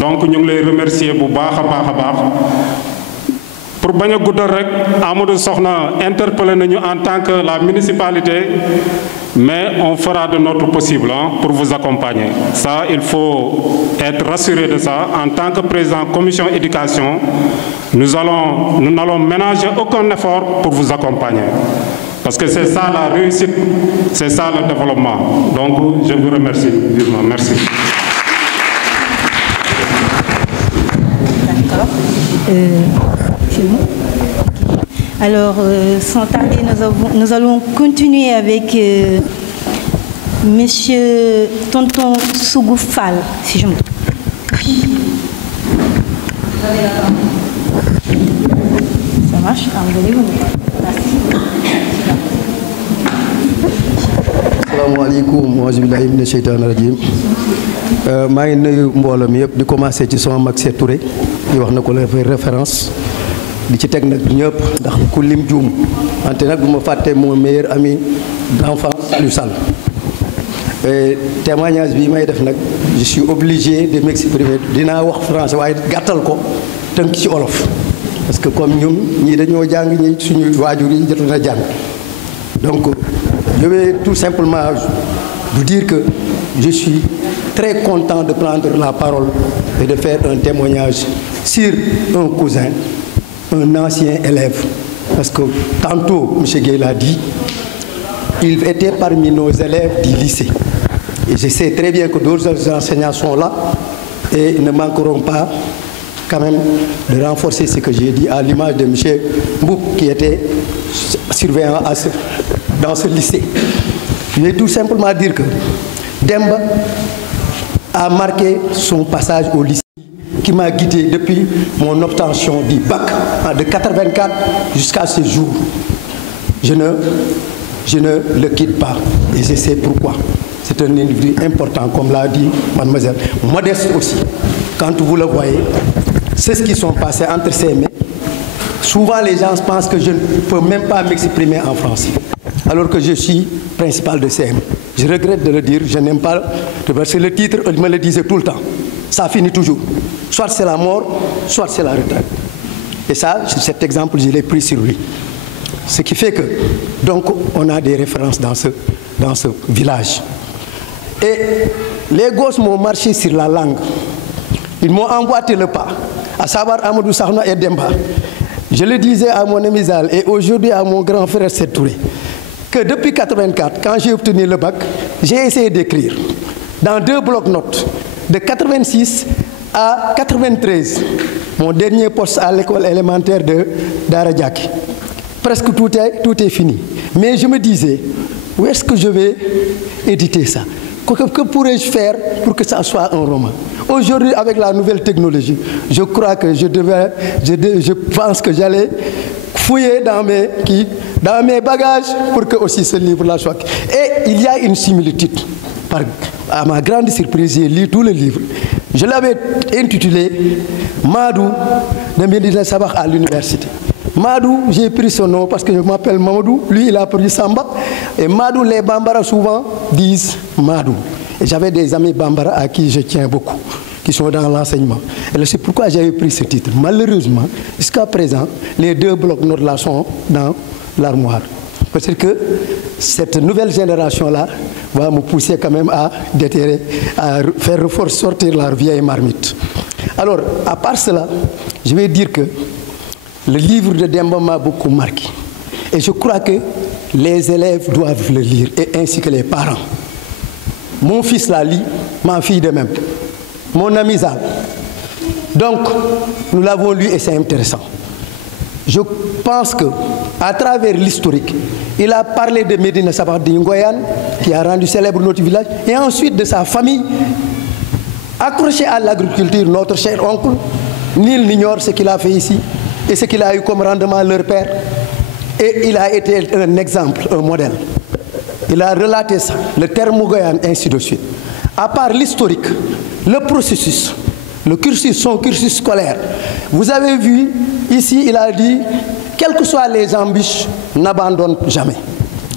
Donc ñu ngi lay remercier bu baax a baax. Pour bañ a guddal rek Amadou Sokhna interpellé nañu en tant que la municipalité, mais on fera de notre possible pour vous accompagner. Ça, il faut être rassuré de ça. En tant que président commission éducation, nous n'allons ménager aucun effort pour vous accompagner. Parce que c'est ça la réussite, c'est ça le développement. Donc, je vous remercie vivement. Merci. D'accord. Alors, sans tarder, nous allons continuer avec Monsieur Tonton Sougou Fall, si je me trompe. Ça marche? Vous Assalamu alaikum wa billahi minash shaitanir rajim. Maa ngi nuyu mbooloo mi yëpp di commencer ci sama mag Seth Touré di wax na ko la référence di ci teg nag ñëpp ndax ku lim juum wante nag du ma fàtte mon meilleur ami d'enfance Aliou Sall. Témoignage bi may def nag je suis obligé de m'exprimer dinaa wax français waaye gàttal ko tënk ci olof parce que comme ñun ñii dañoo jàng ñi suñu waajur yi jotoon a jàng. Donc je vais tout simplement vous dire que je suis très content de prendre la parole et de faire un témoignage sur un cousin, un ancien élève. Parce que tantôt, M. Gueye l'a dit, il était parmi nos élèves du lycée. Et je sais très bien que d'autres enseignants sont là et ne manqueront pas quand même de renforcer ce que j'ai dit à l'image de M. Mboup qui était surveillant dans ce lycée. Je vais tout simplement dire que Demba a marqué son passage au lycée qui m'a guidé depuis mon obtention du bac de 84 jusqu'à ce jour. Je ne le quitte pas et je sais pourquoi. C'est un individu important, comme l'a dit mademoiselle, modeste aussi. Quand vous le voyez, c'est ce qui sont passés entre ses mains. Souvent, les gens pensent que je ne peux même pas m'exprimer en français, alors que je suis principal de CM. Je regrette de le dire, je n'aime pas, parce que le titre, il me le disait tout le temps. Ça finit toujours. Soit c'est la mort, soit c'est la retraite. Et ça, cet exemple, je l'ai pris sur lui. Ce qui fait que, donc, on a des références dans ce village. Et les gosses m'ont marché sur la langue. Ils m'ont emboîté le pas, à savoir Amadou Sokhna et Demba. Je le disais à mon ami Zal et aujourd'hui à mon grand frère Seth Touré, que depuis 84, quand j'ai obtenu le bac, j'ai essayé d'écrire dans 2 blocs-notes, de 86 à 93, mon dernier poste à l'école élémentaire de Daradjaki. Presque tout est fini. Mais je me disais, où est-ce que je vais éditer ça? Que pourrais-je faire pour que ça soit un roman? Aujourd'hui, avec la nouvelle technologie, je crois que je pense que j'allais fouiller dans mes bagages pour que aussi ce livre-là soit. Et il y a une similitude. À ma grande surprise, j'ai lu tout le livre. Je l'avais intitulé Madou de Médina Sabakh à l'université. Madou, j'ai pris son nom parce que je m'appelle Mamadou. Lui, il a pris Samba. Et Madou, les Bambara souvent disent Madou. Et j'avais des amis Bambara à qui je tiens beaucoup, qui sont dans l'enseignement. Et c'est pourquoi j'avais pris ce titre. Malheureusement, jusqu'à présent, les 2 blocs-notes là sont dans l'armoire. Parce que cette nouvelle génération-là va me pousser quand même à déterrer, à faire sortir leur vieille marmite. Alors, à part cela, je vais dire que le livre de Demba m'a beaucoup marqué. Et je crois que les élèves doivent le lire, et ainsi que les parents. Mon fils l'a lu, ma fille de même. Mon ami Zal. Donc, nous l'avons lu et c'est intéressant. Je pense qu'à travers l'historique, il a parlé de Médina Sabakh de Ngoyan, qui a rendu célèbre notre village, et ensuite de sa famille, accrochée à l'agriculture, notre cher oncle. Nul n'ignore ce qu'il a fait ici et ce qu'il a eu comme rendement leur père. Et il a été un exemple, un modèle. Il a relaté ça, le terme Ngoyan, ainsi de suite. À part l'historique, le processus, le cursus, son cursus scolaire, vous avez vu, ici, il a dit, quelles que soient les embûches, n'abandonne jamais.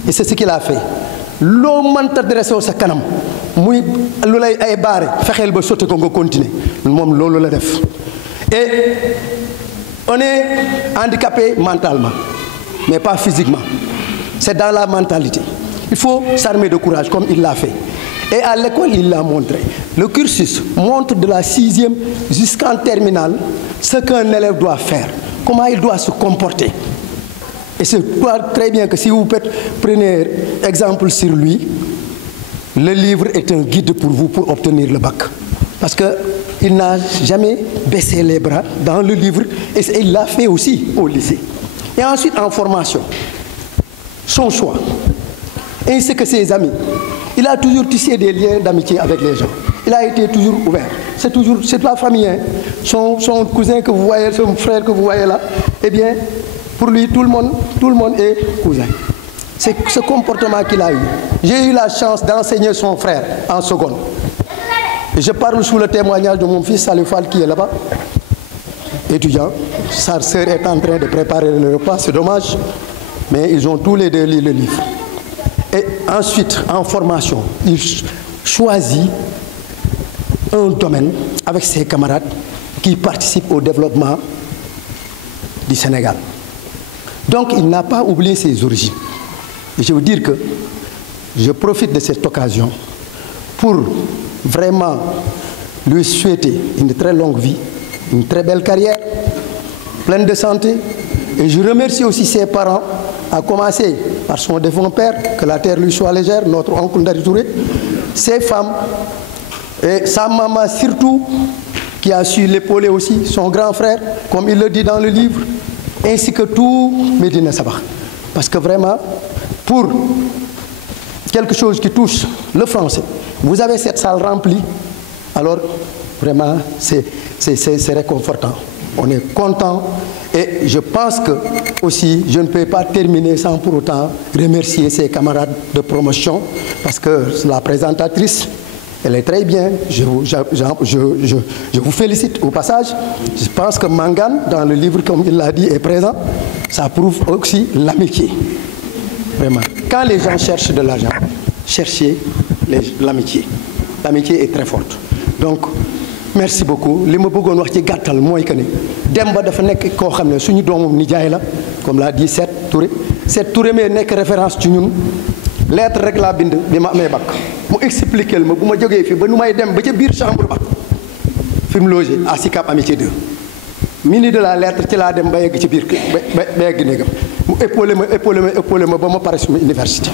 Et c'est ce qu'il a fait. L'eau m'intéresse au sakanam, muy lulay ay baré, fexel ba soté ko nga continuer. Mom lolu la def. Et on est handicapé mentalement, mais pas physiquement. C'est dans la mentalité. Il faut s'armer de courage comme il l'a fait. Et à l'école, il l'a montré. Le cursus montre de la 6e jusqu'en terminale ce qu'un élève doit faire, comment il doit se comporter. Et c'est très bien que si vous prenez exemple sur lui, le livre est un guide pour vous pour obtenir le bac. Parce qu'il n'a jamais baissé les bras dans le livre et il l'a fait aussi au lycée. Et ensuite en formation, son choix, ainsi que ses amis. Il a toujours tissé des liens d'amitié avec les gens. Il a été toujours ouvert. C'est la famille. Hein. Son cousin que vous voyez, son frère que vous voyez là, eh bien, pour lui, tout le monde est cousin. C'est ce comportement qu'il a eu. J'ai eu la chance d'enseigner son frère en seconde. Et je parle sous le témoignage de mon fils Salif Fall qui est là-bas, étudiant. Sa sœur est en train de préparer le repas, c'est dommage, mais ils ont tous les deux lu le livre. Et ensuite, en formation, il choisit un domaine avec ses camarades qui participent au développement du Sénégal. Donc, il n'a pas oublié ses origines. Et je veux dire que je profite de cette occasion pour vraiment lui souhaiter une très longue vie, une très belle carrière, pleine de santé. Et je remercie aussi ses parents, à commencer par son défunt père, que la terre lui soit légère, notre oncle Ndari Touré, ses femmes, et sa maman surtout, qui a su l'épauler aussi, son grand frère, comme il le dit dans le livre, ainsi que tout Médina Sabakh. Parce que vraiment, pour quelque chose qui touche le français, vous avez cette salle remplie, alors vraiment c'est réconfortant. On est content et je pense que aussi je ne peux pas terminer sans pour autant remercier ses camarades de promotion parce que la présentatrice, elle est très bien, je vous félicite au passage. Je pense que Mangane, dans le livre comme il l'a dit, est présent. Ça prouve aussi l'amitié. Vraiment. Quand les gens cherchent de l'argent, cherchez l'amitié. L'amitié est très forte. Donc, merci beaucoup. Ce que je veux dire, c'est que Demba dafa nek ko xamné suñu doomum nijaay la comme l'a dit Seet Touré. Seet Touré mais nek référence ci ñun. Lettre rek la bind bima amé bac. Mu expliquer ma buma joggé fi ba numay dem ba ca biir chambre ba. Fim logé à Sicap Amitié 2. Mini de la lettre ci la dem ba yegg ci biir ba yegg negam. Mu épaulé ma ba ma paré suma université.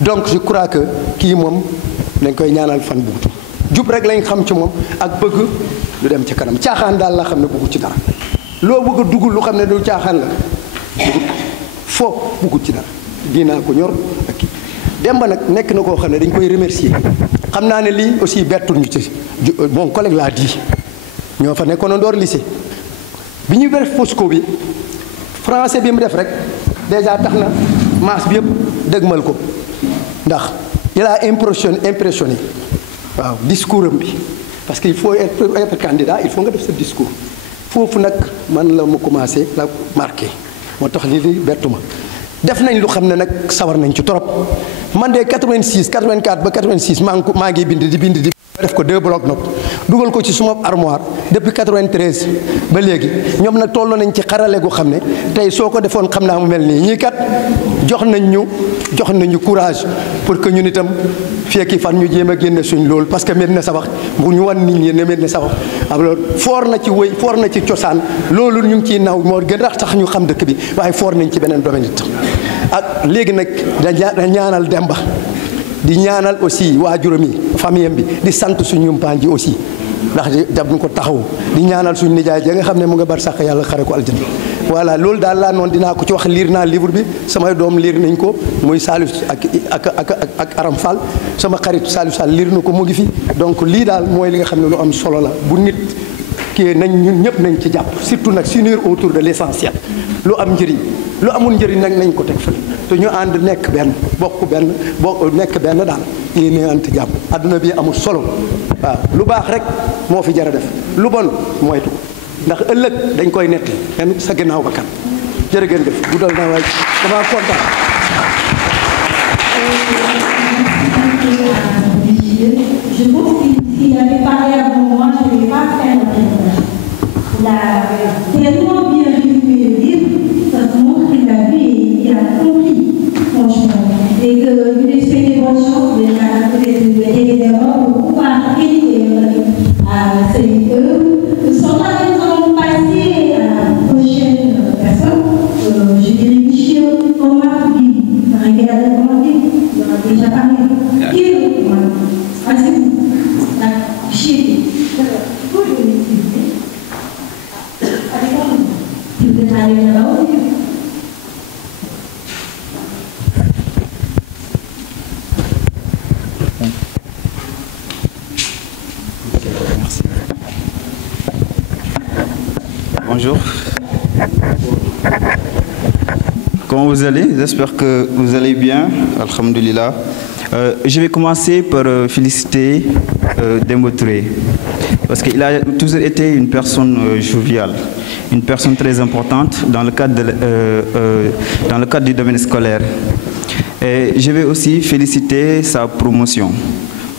Donc je crois que ki mom dañ koy ñaanal fan buutu. Jub rek lañ xam ci mom ak bëgg lu dem ci kanam. Caaxaan daal la xam ne bëggu ci dara. Loo bëgg a dugg lu xam ne du caaxaan la foo bëggu ci dara. Dinaa ko ñor ak kii. Demba nag nekk na koo xam ne dañ koy remercier xam naa ne lii aussi bettul ñu ci mon collègue l'a dit ñoo fa nekkoon ndoor lycée bi ñu def Fosco bi français bi mu def rek déjà tax na masse bi yëpp dëgmal ko ndax il a impressionné waaw discours am bi parce qu'il faut être candidat il faut nga def ce discours foofu nag man la ma commencé la marqué moo tax lii bettu ma def nañ lu xam ne nag sawar nañ ci trop man de 86 84 ba 86 maa ngi bind di def ko 2 bloc-notes dugal ko ci suma armoire depuis 93 ba léegi ñoom nag toll nañ ci xarale gu xam ne tey soo ko defoon xam naa mu mel nii ñii kat jox nañu courage pour que ñun itam fekki fan ñu jéem a génne suñ loolu parce que Médina Sabakh bu ñu wan nit ñi ne Médina Sabakh alors foor na ci wëy foor na ci cosaan loolu ñu ngi ciy naw moo gën a tax ñu xam dëkk bi waaye foor nañ ci beneen domaine it ak léegi nag da ñaanal Demba di ñaanal aussi waajuram yi famille bi di sant suñu mpaañ ji aussi ndax daf ñu ko taxaw di ñaanal suñu nijaay ja nga xam ne mu nga bar sax yàlla xare ko aljana voilà loolu daal laa noonu dinaa ko ci wax liir naa livre bi samay doom liir nañ ko muy Salif ak Aram Fall sama xarit Salif Sall liir na ko mu ngi fi donc lii daal mooy li nga xam ne lu am solo la bu nit kii nañ ñun ñëpp nañ ci jàpp surtout nag s'unir autour de l'essentiel lu am njëriñ lu amul njëriñ nag nañ ko teg fële te ñu ànd nekk benn nekk benn daal yéen a ante jàpp adduna bi amul solo waaw lu baax rek moo fi jar a def lu bon moytu ndax ëllëg dañ koy netti kenn sa gannaaw ba kan jërë ngeen def guddal naa waay damaa kontaan. Je pense qu'il avait parlé avant moi, je ne vais pas faire la présentation. Il a tellement bien résumé le livre, ça se montre qu'il a vu et il a compris, franchement. Et que lui souhaite bonne chance évidemment pour pouvoir écrire à cette œuvre. Sans ça, nous allons passer à la prochaine personne. Je dirais Michel Omar Bibi. Vous avez déjà parlé. Bonjour. Comment vous allez? J'espère que vous allez bien. Alhamdulillah. Je vais commencer par féliciter Demba Touré parce qu'il a toujours été une personne joviale, une personne très importante dans le cadre du domaine scolaire. Et je vais aussi féliciter sa promotion.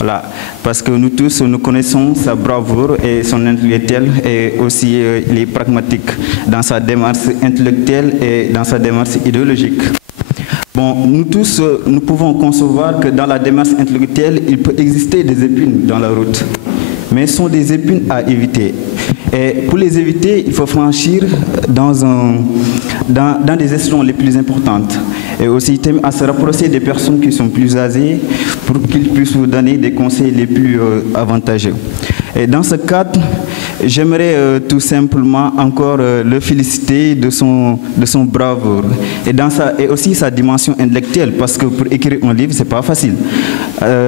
Voilà, parce que nous tous, nous connaissons sa bravoure et son intellectuel et aussi il est pragmatique dans sa démarche intellectuelle et dans sa démarche idéologique. Bon, nous tous, nous pouvons concevoir que dans la démarche intellectuelle, il peut exister des épines dans la route, mais ce sont des épines à éviter. Et pour les éviter, il faut franchir dans des échelons les plus importantes. Et aussi à se rapprocher des personnes qui sont plus âgées pour qu'ils puissent vous donner des conseils les plus avantageux. Et dans ce cadre, j'aimerais tout simplement encore le féliciter de son bravoure et aussi sa dimension intellectuelle, parce que pour écrire un livre, c'est pas facile.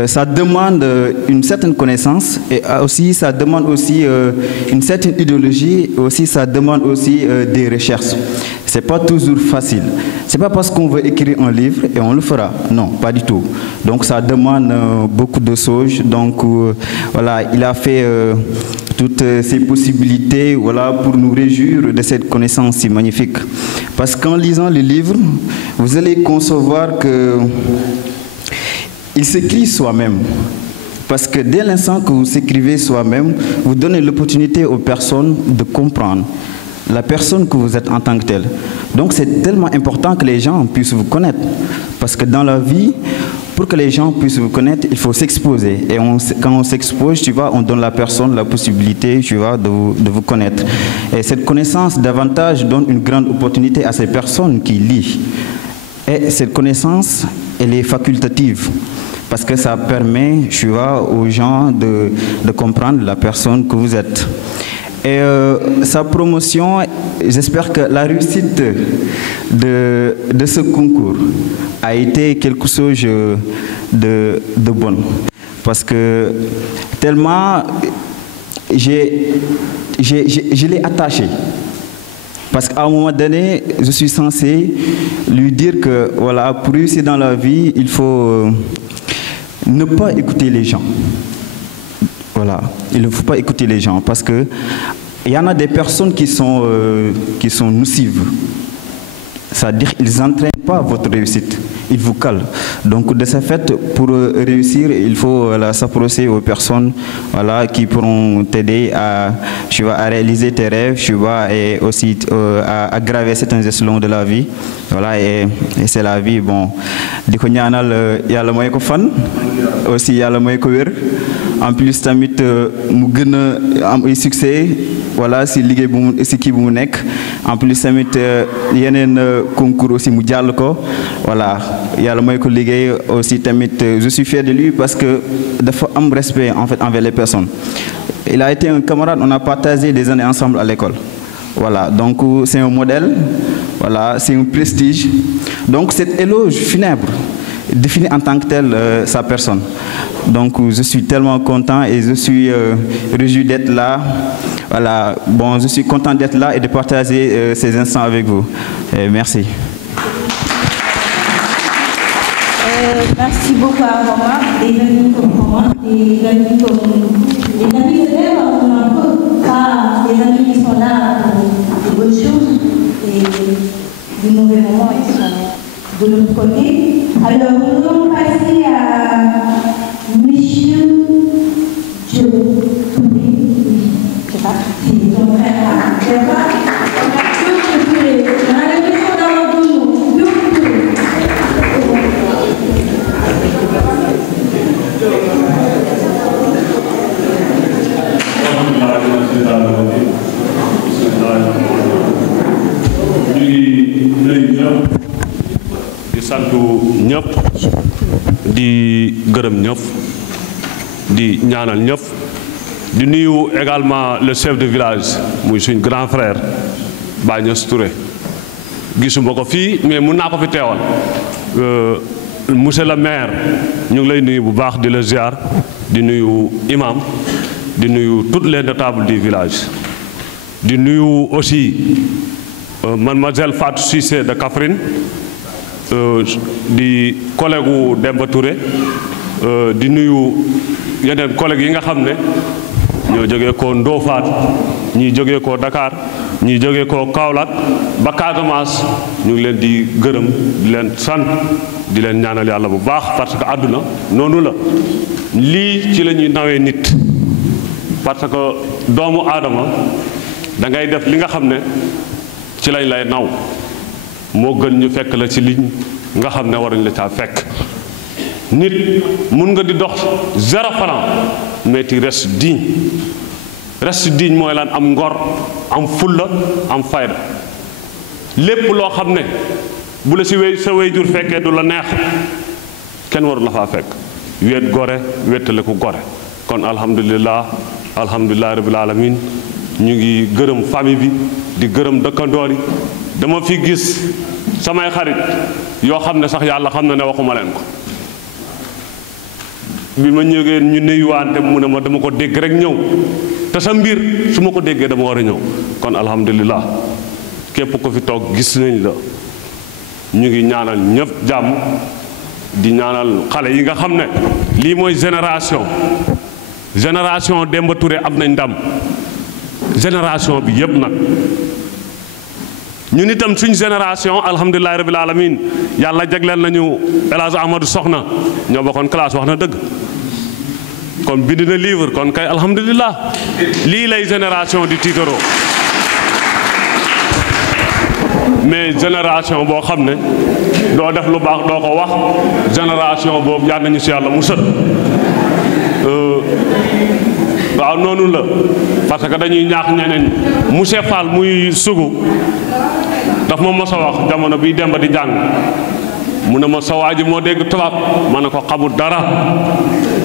Ça demande une certaine connaissance et aussi ça demande aussi une certaine idéologie, et aussi ça demande aussi des recherches. C'est pas toujours facile. C'est pas parce qu'on veut écrire un livre et on le fera. Non, pas du tout. Donc ça demande beaucoup de choses. Donc voilà, il a fait toutes ces possibilités, voilà, pour nous réjouir de cette connaissance si magnifique. Parce qu'en lisant le livre, vous allez concevoir que il s'écrit soi-même. Parce que dès l'instant que vous écrivez soi-même, vous donnez l'opportunité aux personnes de comprendre la personne que vous êtes en tant que telle. Donc c'est tellement important que les gens puissent vous connaître. Parce que dans la vie, pour que les gens puissent vous connaître, il faut s'exposer. Et quand on s'expose, tu vois, on donne à la personne la possibilité, tu vois, de vous connaître. Et cette connaissance davantage donne une grande opportunité à ces personnes qui lisent. Et cette connaissance, elle est facultative. Parce que ça permet, tu vois, aux gens de comprendre la personne que vous êtes. Et sa promotion, j'espère que la réussite de ce concours a été quelque chose de bon. Parce que tellement je l'ai attaché. Parce qu'à un moment donné, je suis censé lui dire que voilà, pour réussir dans la vie, il faut ne pas écouter les gens. Voilà, il ne faut pas écouter les gens parce que il y en a des personnes qui sont nocives. C'est-à-dire qu'ils n'entraînent pas votre réussite. il vous cale. Donc de ce fait, pour réussir, il faut s'approcher aux personnes qui pourront t'aider à réaliser tes rêves, et aussi à graver certains échelons de la vie. Et c'est la vie. Bon, di ko ñaanal yàlla mooy ko fan aussi yàlla mooy ko wér en plus tamit mu gën a am ay succès si liggéey bu mu si kii bu mu nekk en plus tamit yeneen concours aussi mu jàll ko yàlla mooy ko liggéey aussi tamit je suis fier de lui parce que dafa am respect en fait envers les personnes. Il a été un camarade, on a partagé des années ensemble à l'école. Donc c'est un modèle, c'est un prestige. Donc cet éloge funèbre définit en tant que tel sa personne. Donc je suis tellement content et je suis réjoui d'être là. Je suis content d'être là et de partager ces instants avec vous. Merci. Merci beaucoup à Roma, des amis comme Roma, des amis comme les amis de l'air, on a un peu pas des amis qui sont là pour de bonnes choses et de mauvais moments ils sont de l'autre côté. Alors nous allons passer à Monsieur Dieu. Je sais pas si ton frère di sant ñëpp di gërëm ñëpp di ñaanal ñëpp di nuyu également le chef de village muy suñ grand frère Baye Niass Touré gisuma ko fii mais mun naa ko fi teewal monsieur le maire ñu ngi lay nuyu bu baax di la ziar di nuyu imam di nuyu toutes les notables du village di nuyu aussi mademoiselle Fatou Cissé de Kaffrine di collègue wu Demba Touré di nuyu yeneen collègues yi nga xam ne ñoo jógee ko Ndofane ñii jógee ko Dakar ñii jógee ko Kaolack ba Casamance ñu ngi leen di gërëm di leen sant di leen ñaanal yàlla bu baax parce que àdduna noonu la lii ci la ñuy nawee nit parce que doomu aadama da ngay def li nga xam ne ci lañ lay naw moo gën ñu fekk la ci liñ nga xam ne waruñ la caa fekk nit mun nga di dox 0 franc mais tu restes digne mooy lan am ngor am fulla am fayda lépp loo xam ne bu la si sa wéyjur fekkee du la neex kenn waru la faa fekk wéet gore wéetale ku gore kon alhamdulilah rabbil alamin ñu ngi gërëm famille bi di gërëm dëkkandoor yi dama fi gis samay xarit yoo xam ne sax yàlla xam na ne waxuma leen ko bi ma ñëwee ñu nuyuwaante mu ne ma dama ko dégg rek ñëw te sa mbir su ma ko déggee dama war a ñëw kon alhamdulilah képp ko fi toog gis nañ la ñu ngi ñaanal ñëpp jàmm di ñaanal xale yi nga xam ne lii mooy génération Demba Touré am nañ ndam génération bi yëpp nag ñun itam suñ génération alhamdulilah rabbil alamin yàlla jagleel nañu El Hadj Amadou Soxna ñoo bokkoon classe wax na dëgg kon bind na livre kon kay alhamdulilah lii lay génération di tiitaroo mais génération boo xam ne doo def lu baax doo ko wax génération boobu yal nañu si yàlla musal waaw noonu la parce que dañuy ñaax ñeneen monsieur Fall muy sugu daf ma mos a wax jamono bi Demba di jàng mu ne ma sa waa ji moo dégg tubaab ma ne ko xamul dara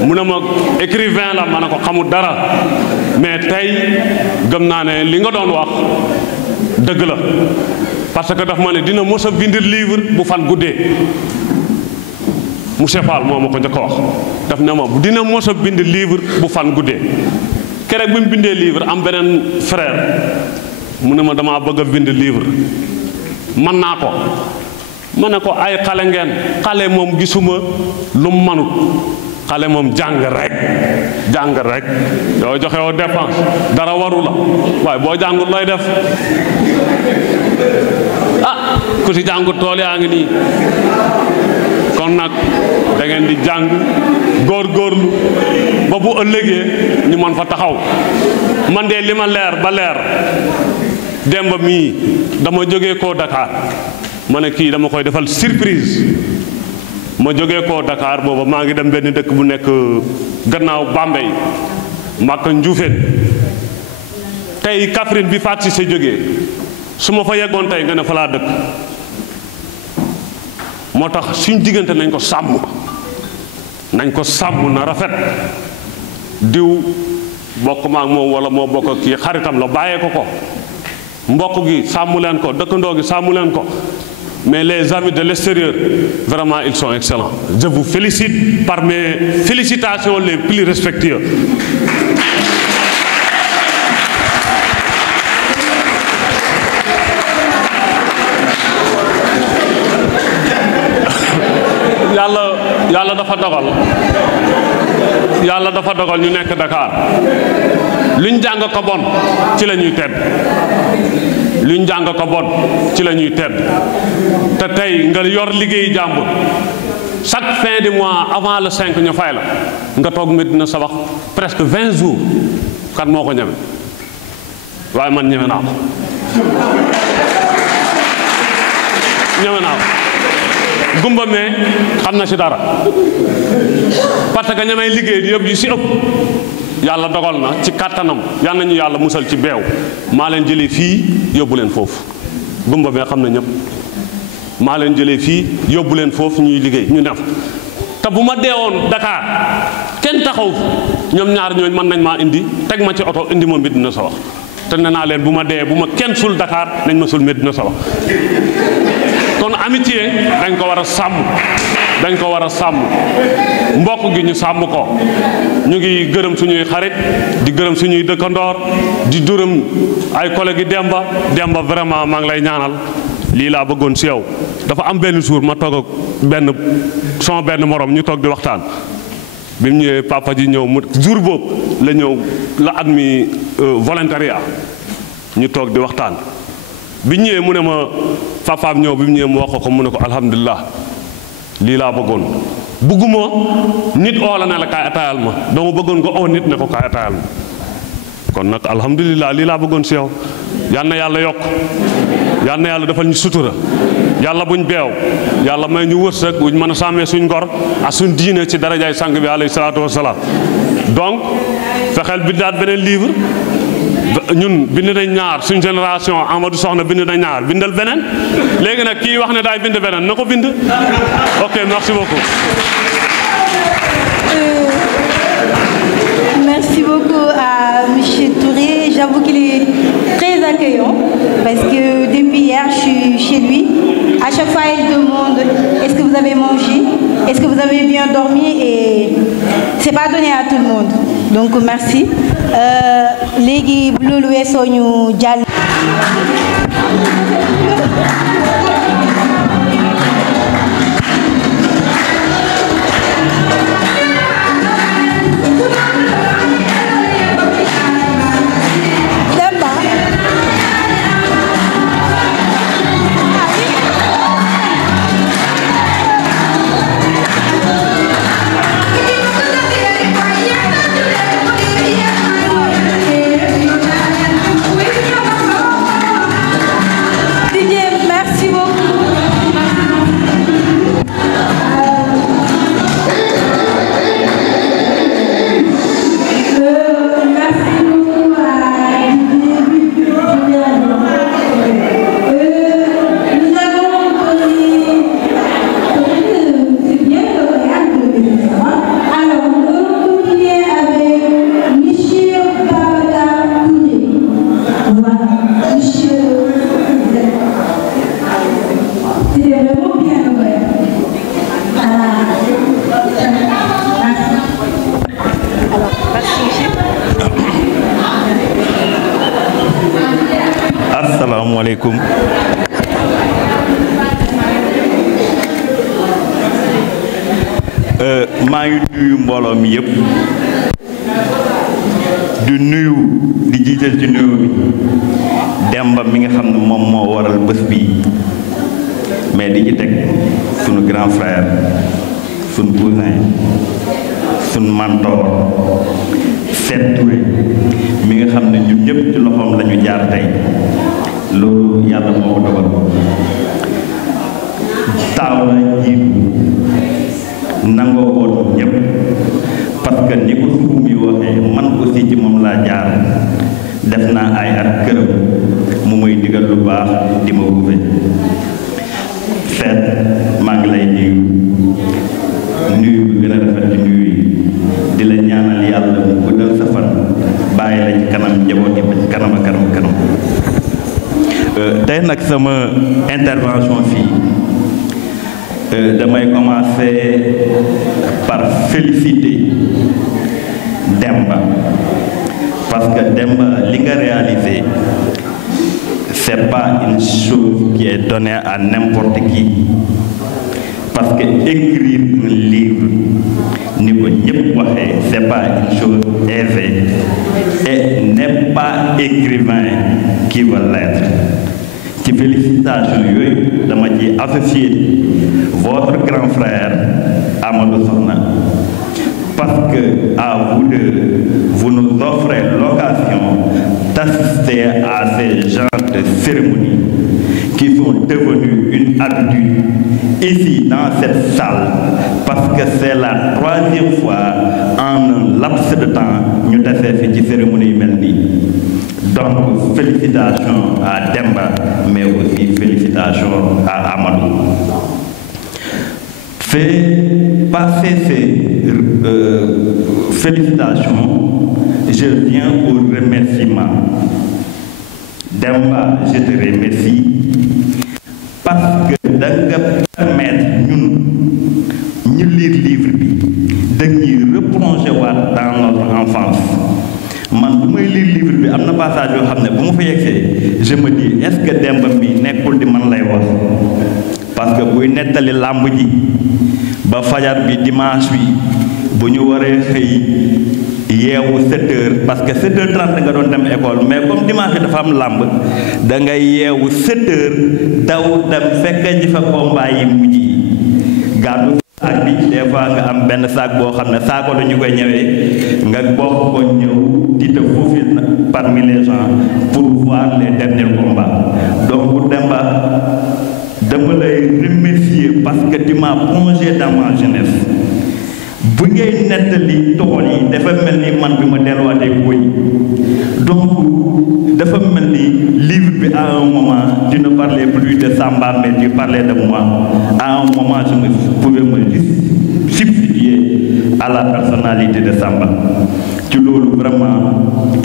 mu ne ma écrivain la ma ne ko xamul dara mais tey gëm naa ne li nga doon wax dëgg la parce que daf ma ne dina mos a bind livre bu fan guddee monsieur Fall moo ma ko njëkk a wax daf ne ma dina mos a bind livre bu fan guddee keroog bi mu bindee livre am beneen frère mu ne ma damaa bëgg a bind livre mën naa ko ma ne ko ay xale ngeen xale moom gisuma lu mu manut xale moom jàng rek yow joxe woo dépense dara waru la waaye boo jàngut looy def ku si jàngut tool yaa ngi nii kon nag da ngeen di jàng góorgóorlu ba bu ëllëgee ñu mën fa taxaw. man de li ma leer ba leer Demba mii dama jógee koo Dakar ma ne kii dama koy defal surprise ma jógee koo Dakar booba maa ngi dem benn dëkk bu nekk gannaaw Bambey Maka Njuufeen tey Kaffrine bi Fatou Cissé jógee su ma fa yeggoon tey nga ne fa laa dëkk moo tax suñ diggante nañ ko sàmm na rafet diw bokk ma ak moom wala moo bokk ak kii xaritam la bàyyee ko mbokk gi sàmm leen ko dëkkandoo gi sàmm leen ko mais les amis de l'extérieur vraiment ils sont excellents. Je vous félicite par mes félicitations les plus respectueuses. yàlla dafa dogal ñu nekk Dakar luñ jàng ko bon ci la ñuy tedd luñ jàng ko bon ci la ñuy tedd te tey nga yor liggéeyu jàmbur chaque fin du mois avant le 5 ñu fay la nga toog Médina Sabax presque 20 jours kan moo ko ñeme waaye man ñeme naa ko gumba mee xam na ci dara parce que ñamay liggéey di yëpp yu ci ëpp yàlla dogal na ci kàttanam yal nañu yàlla musal ci beew maa leen jëlee fii yóbbu leen foofu gumba mee xam na ñëpp maa leen jëlee fii yóbbu leen foofu ñuy liggéey ñu def te bu ma deewoon Dakar kenn taxaw ñoom ñaar ñooñ mën nañ maa indi teg ma ci oto indi ma Médina Sabax te nee naa leen bu ma dee bu ma kenn sul Dakar nañ ma sul Médina Sabax kon amitié dañ ko war a sàmm mbokk gi ñu sàmm ko ñu ngi gërëm suñuy xarit di gërëm suñuy dëkkandoor di gërëm ay collègues yi Demba vraiment maa ngi lay ñaanal lii laa bëggoon si yow dafa am benn jour ma toog ak sama benn morom ñu toog di waxtaan bi mu ñëwee papa ji ñëw mu jour boobu la ñëw la admis volontariat ñu toog di waxtaan bi ñëwee mu ne ma papaam ñëw bi mu ñëwee mu wax ko mu ne ko alhamdulilah lii laa bëggoon bëgguma nit oo la ne la kaay ataayal ma dama bëggoon nga oo nit ne ko kaay ataayal ma kon nag alhamdulilah lii laa bëggoon si yow yal na yàlla yokk yal na yàlla defal ñu sutura yàlla buñ beew yàlla may ñu wërsëg buñ mën a sàmmee suñ ngor ak suñ diine ci darajaay sang bi alayhi salaatu wasalaam donc fexeel bindaat beneen livre ñun bind nañ ñaar suñ génération Amadou Soxna bind nañ ñaar bindal beneen léegi nag kii wax ne daay bind beneen na ko bind ok merci beaucoup. Merci beaucoup à monsieur Touré. J'avoue qu'il est très accueillant parce que depuis hier je suis chez lui. À chaque fois il demande est-ce que vous avez mangé, est-ce que vous avez bien dormi, et c'est pas donné à tout le monde. Donc merci. Léegi bu loolu weesoo ñu jàll. Asalaamaaleykum. Maa ngi nuyu mbooloo mi yëpp di nuyu di jiital ci nuyu bi Demba mi nga xam ne moom moo waral bés bi mais di ci teg sunu grand frère sun cousin sun mentor Seet Touré mi nga xam ne ñun ñëpp ci loxoom la ñu jaar tey loolu yàlla moo ko dogal taaw la jiitu nangoo woon ñëpp parce que ni ko suuf mi waxee man aussi ci moom laa jaar def naa ay at këram mu may digal lu baax di ma wufe Seet maa ngi lay nuyu bi gën a rafet ci nuyu yi di la ñaanal yàlla mu guddal sa fan bàyyi la ci kanam njaboot yi ba ci kanam a kanam kanam tey nag sama intervention fii damay commencer par féliciter Demba parce que Demba li nga réalisé c'est pas une chose qui est donnée à n'importe qui parce que écrire un livre ni ko ñëpp waxee c'est pas une chose aisée et n'est pas écrivain qui va l'être ci félicitations yooyu dama ci associé votre grand frère Amadou Sokhna parce que à vous deux vous nous offrez l'occasion d'assister à ces genres de cérémonies qui sont devenues une habitude ici dans cette salle parce que c'est la 3e fois en un laps de temps ñu defee fi ci cérémonie yu mel nii donc félicitations à Demba mais aussi félicitations à Amadou. Passer ces félicitations, je viens au remerciement. Demba, je te remercie parce que da nga permettre ñun ñu lire livre bi dañuy replonger waat dans notre enfance. man bu may lire livre bi am na passage yoo xam ne bu ma fa yegsee je me dis est-ce que Demba mi nekkul di man lay wax parce que buy nettali làmb ji ba fajar bi dimanche bi bu ñu waree xëy yeewu 7 heures parce que 7h30 nga doon dem école mais comme dimanche bi dafa am làmb da ngay yeewu 7 heures daw dem fekk ji fa combat yi mujj yi gàddu saak bi des fois nga am benn saak boo xam ne saako la ñu koy ñëwee nga bokk ko ñëw di te faufile parmi les gens pour voir les derniers combats donc Demba dama lay remercier parce que tu m'as plongé dans ma jeunesse bu ngay nettali tool yi dafa mel ni man bi ma delluwaatee koy donc dafa mel ni livre bi à un moment tu ne parlais plus de Samba mais tu parlais de moi à un moment je pouvais me substituer à la personnalité de Samba ci loolu vraiment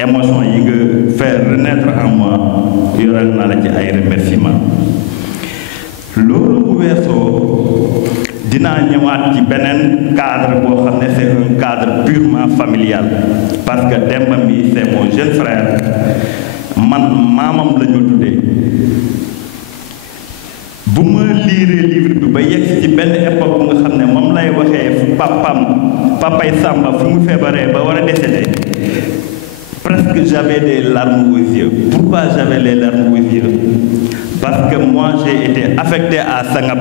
émotion yi nga faire renaître en moi yoral naa la ci ay remerciements loolu bu weesoo dinaa ñëwaat ci beneen cadre boo xam ne c'est un cadre purement familial parce que Demba mi c'est mon jeune frère man maamam la ñu tuddee bu ma liiree livre bi ba yegg ci benn époque bu nga xam ne moom lay waxee papay Samba fu mu feebaree ba war a décédé presque j'avais des larmes aux yeux. Pourquoi j'avais les larmes aux yeux? Parce que moi j'ai été affecté à Sangap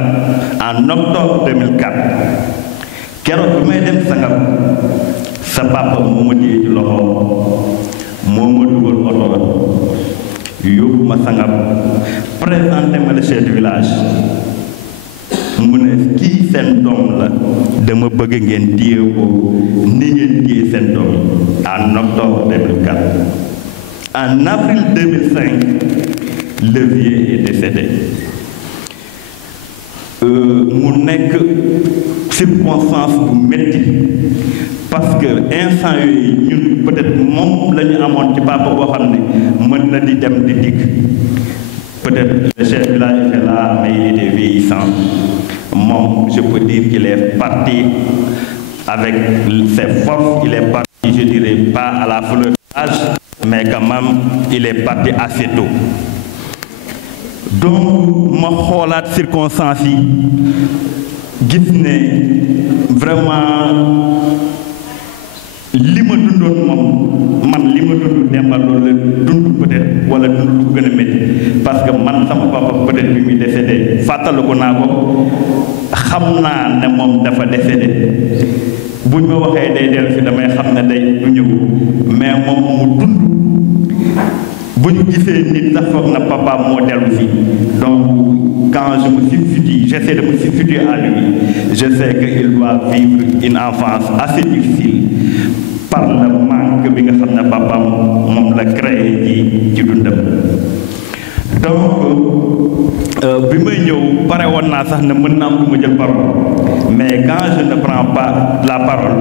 en octobre 2004 keroog bi may dem Sangap sa papa moo ma téye ci loxo moo ma dugal oto yóbbu ma Sangap présenté ma le chef du village mu ne kii seen doom la dama bëgg ngeen téye ko ni ngeen téye seen doom en octobre 2004 en avril 2005 le vieux est décédé mu nekk circonstance bu métti parce que instant yooyu ñun peut-être moom la ñu amoon ci papa boo xam ne mën na di dem di dikk peut-être le chef du village était là mais il était vieillissant moom je peux dire qu'il est parti avec ses forces, il est parti, je dirais pas à la fleur de l'âge, mais quand même il est parti assez tôt. Donc ma xoolaat circonstances yi gis ne vraiment li ma dundoon moom man li ma dund Demba loolu la dund peut-être wala dund lu gën a métti parce que man sama papa peut-être bi muy décédé fàttaliku naa ko xam naa ne moom dafa décédé buñ ma waxee day dellu si damay xam ne day du ñëw mais moom mu dund bu ñu gisee nit sax foog na papa moo dellu si donc quand je me substitue j'essaie de me substituer à lui je sais qu'il doit vivre une enfance assez difficile par le manque bi nga xam ne papa moom la créé ci dundam donc bi may ñëw pare woon naa sax ne mën naa am du ma jël parole mais quand je ne prends pas la parole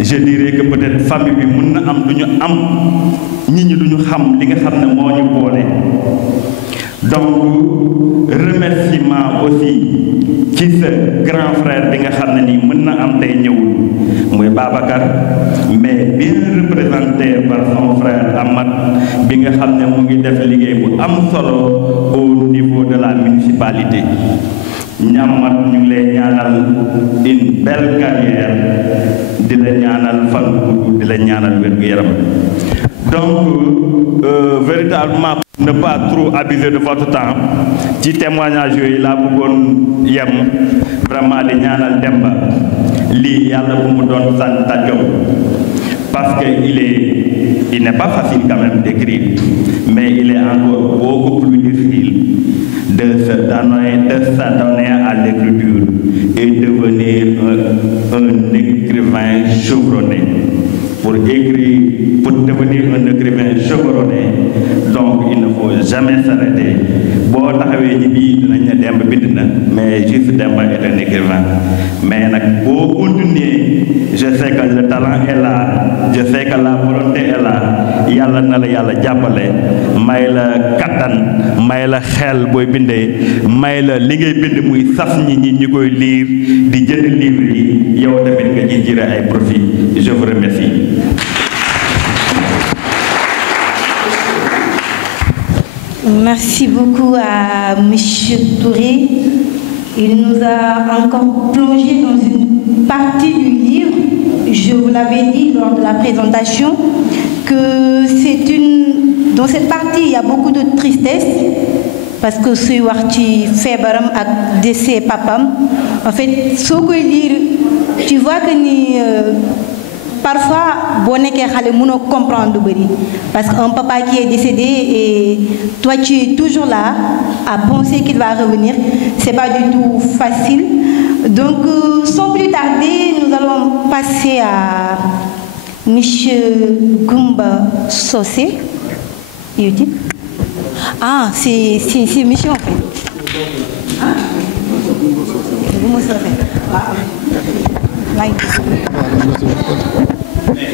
je dirais que peut-être famille bi mën na am du ñu am nit ñi du ñu xam li nga xam ne moo ñu boole donc remerciement aussi ci sa grand frère bi nga xam ne nii mën na am tey ñëwul muy Babacar mais bien représenté par son frère Ahmad bi nga xam ne mu ngi def liggéey bu am solo au niveau de la municipalité ñamat ñu ngi lay ñaanal une belle carrière di la ñaanal fan gudd di la ñaanal wér-gu-yaram donc véritablement ne pas trop abuser de votre temps ci témoignage yooyu laa bëggoon yem vraiment di ñaanal Demba lii yàlla bu mu doon sant tàjjom parce que il n'est pas facile quand même d'écrire mais il est encore beaucoup plus difficile de s'adonner à l'écriture et devenir un écrivain chevronné. Pour devenir un écrivain chevronné, donc il ne faut jamais s'arrêter. Bon, mais juste Demba est un écrivain. Mais pour continuer, je sais que le talent est là, je sais que la volonté est là. Yalla na la yalla jappalé, may la katan, may la xel boy bindé, may la li ngay bind muy saf ñi koy lire di jënd livre yi yow tamit nga ci jëre ay profit. Je vous remercie. Merci beaucoup à M. Touré. Il nous a encore plongé dans une partie du livre. Je vous l'avais dit lors de la présentation que dans cette partie, il y a beaucoup de tristesse parce que c'est Warti Febaram a décès papam. En fait, ce que lire, tu vois que parfois, bon est que comprendre parce qu'un papa qui est décédé et toi tu es toujours là à penser qu'il va revenir, c'est pas du tout facile. Donc, sans plus tarder, nous allons passer à M. Goumba Sossé. Ah, c'est monsieur en fait.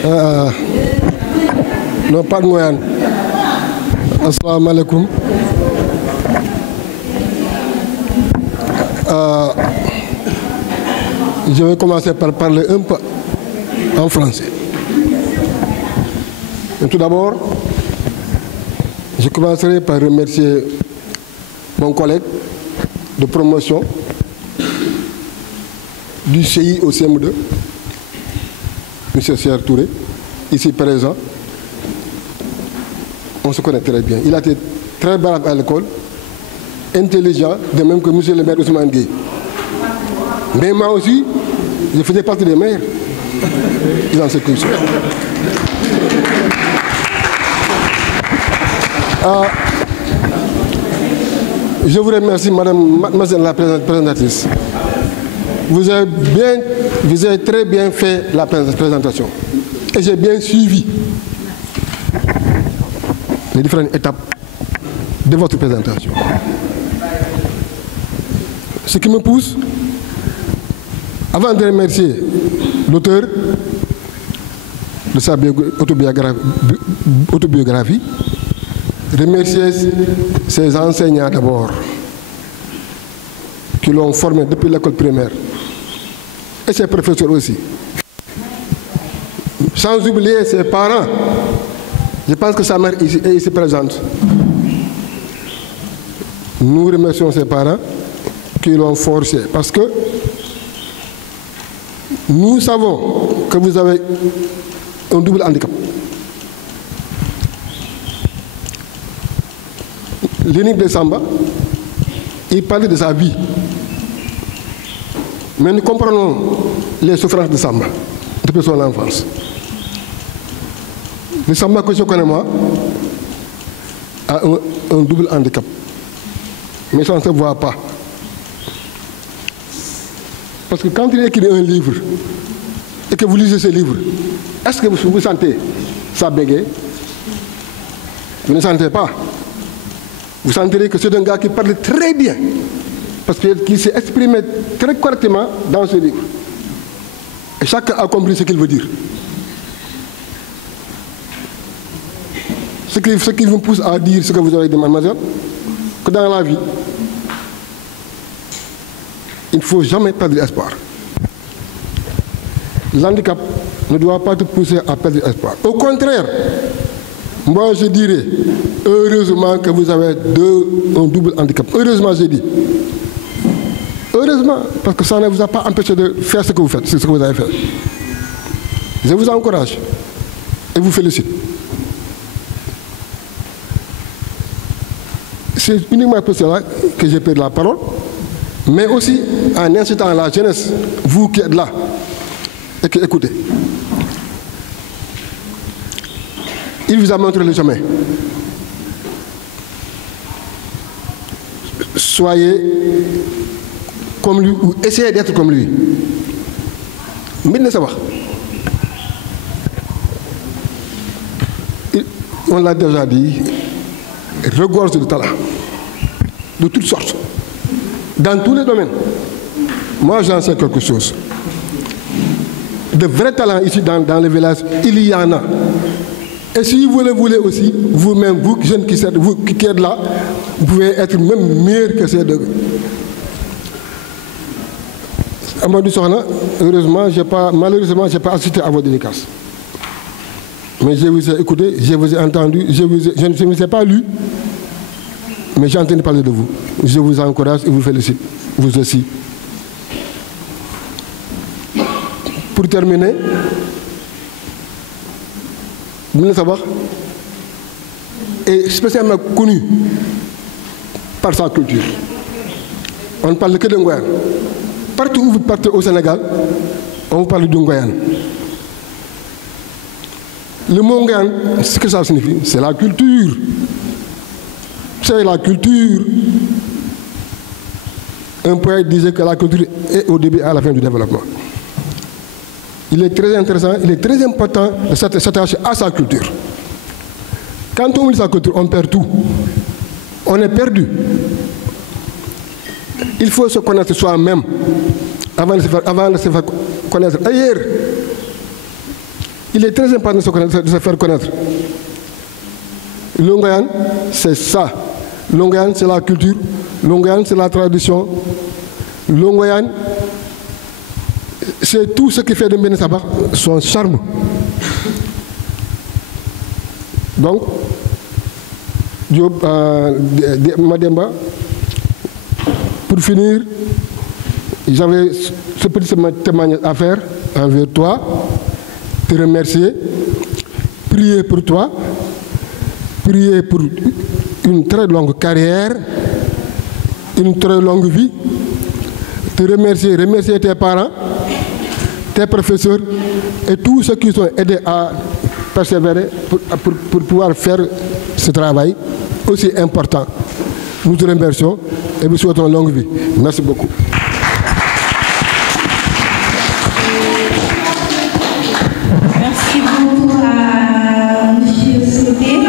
Ah. Non, pas de moyen. Assalamu alaikum. Je vais commencer par parler un peu en français. Et tout d'abord, je commencerai par remercier mon collègue de promotion du CI au CM2, M. Serre Touré, ici présent. On se connaît très bien. Il a été très brave à l'école, intelligent, de même que M. le maire Ousmane Gueye. Mais moi aussi, je faisais partie des maires dans cette commission. Je vous remercie, mademoiselle la présentatrice. Vous avez très bien fait la présentation. Et j'ai bien suivi les différentes étapes de votre présentation. Ce qui me pousse, avant de remercier l'auteur de sa autobiographie, remercier ses enseignants d'abord, qui l'ont formé depuis l'école primaire, et ses professeurs aussi. Sans oublier ses parents. Je pense que sa mère est ici présente. Nous remercions ses parents qui l'ont forcé, parce que nous savons que vous avez un double handicap. L'unique de Samba, Il parlait de sa vie. Mais nous comprenons les souffrances de Samba depuis son enfance. Le Samba que je connais moi a un double handicap. Mais ça ne se voit pas. Parce que quand il écrit un livre et que vous lisez ce livre, est-ce que vous sentez ça bégayer? Vous ne sentez pas. Vous sentirez que c'est un gars qui parle très bien. Parce qu'il s'est exprimé très correctement dans ce livre. Et chacun a compris ce qu'il veut dire. Ce qui vous pousse à dire ce que vous avez dit, mademoiselle, que dans la vie, il ne faut jamais perdre espoir. L'handicap ne doit pas te pousser à perdre espoir. Au contraire, moi je dirais, heureusement que vous avez un double handicap. Heureusement, j'ai dit. Heureusement, parce que ça ne vous a pas empêché de faire ce que vous faites, ce que vous avez fait. Je vous encourage et vous félicite. C'est uniquement pour cela que j'ai pris la parole, mais aussi en incitant la jeunesse, vous qui êtes là et qui écoutez. Il vous a montré le chemin. Soyez comme lui ou essayez d'être comme lui. On l'a déjà dit, regorge de talent, de toutes sortes, dans tous les domaines. Moi, j'en sais quelque chose. De vrais talents ici dans le village, il y en a. Et si vous le voulez aussi, vous-même, vous jeunes qui êtes là, vous pouvez être même meilleur que ces deux. Amadou Sohna, malheureusement, je n'ai pas assisté à vos dédicaces. Mais je vous ai écouté, je vous ai entendu, je ne vous ai pas lu, mais j'ai entendu parler de vous. Je vous encourage et vous félicite, vous aussi. Pour terminer, Bouna Saba est spécialement connu par sa culture. On ne parle que de Ngoyane. Partout où vous partez au Sénégal, on vous parle de Ngoyane. Le mot Ngoyane, ce que ça signifie, c'est la culture. C'est la culture. Un poète disait que la culture est au début et à la fin du développement. Il est très intéressant, il est très important de s'attacher à sa culture. Quand on oublie sa culture, on perd tout. On est perdu. Il faut se connaître soi-même avant de se faire connaître ailleurs. Il est très important de se faire connaître. Le Ngoyane, c'est ça. Le Ngoyane, c'est la culture. Le Ngoyane, c'est la tradition. Le Ngoyane, c'est tout ce qui fait de Mbéné Saba son charme. Donc, Mademba, pour finir, j'avais ce petit témoignage à faire envers toi, te remercier, prier pour toi, prier pour une très longue carrière, une très longue vie, te remercier tes parents, tes professeurs et tous ceux qui sont aidés à persévérer pour pouvoir faire ce travail aussi important. Nous te remercions et vous souhaitons longue vie. Merci beaucoup. Merci beaucoup à M. Sauté.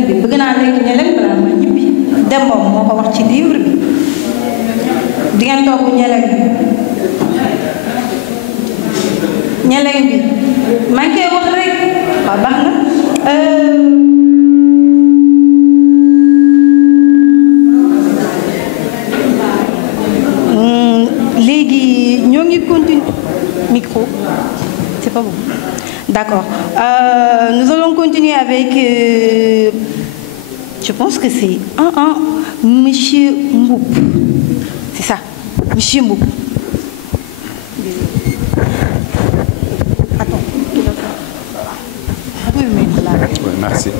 ñeleng bi bëgg naa lekk ñeleng balaa ma ñibbi Demba moo ko wax ci livre bi di ngeen togg ñeleng bi maa ngi koy wax rek waaw baax na léegi ñoo ngi continuer micro c'est pas bon d'accord nous allons continuer avec je pense que c'est monsieur Mboup c'est ça monsieur Mboup. Merci.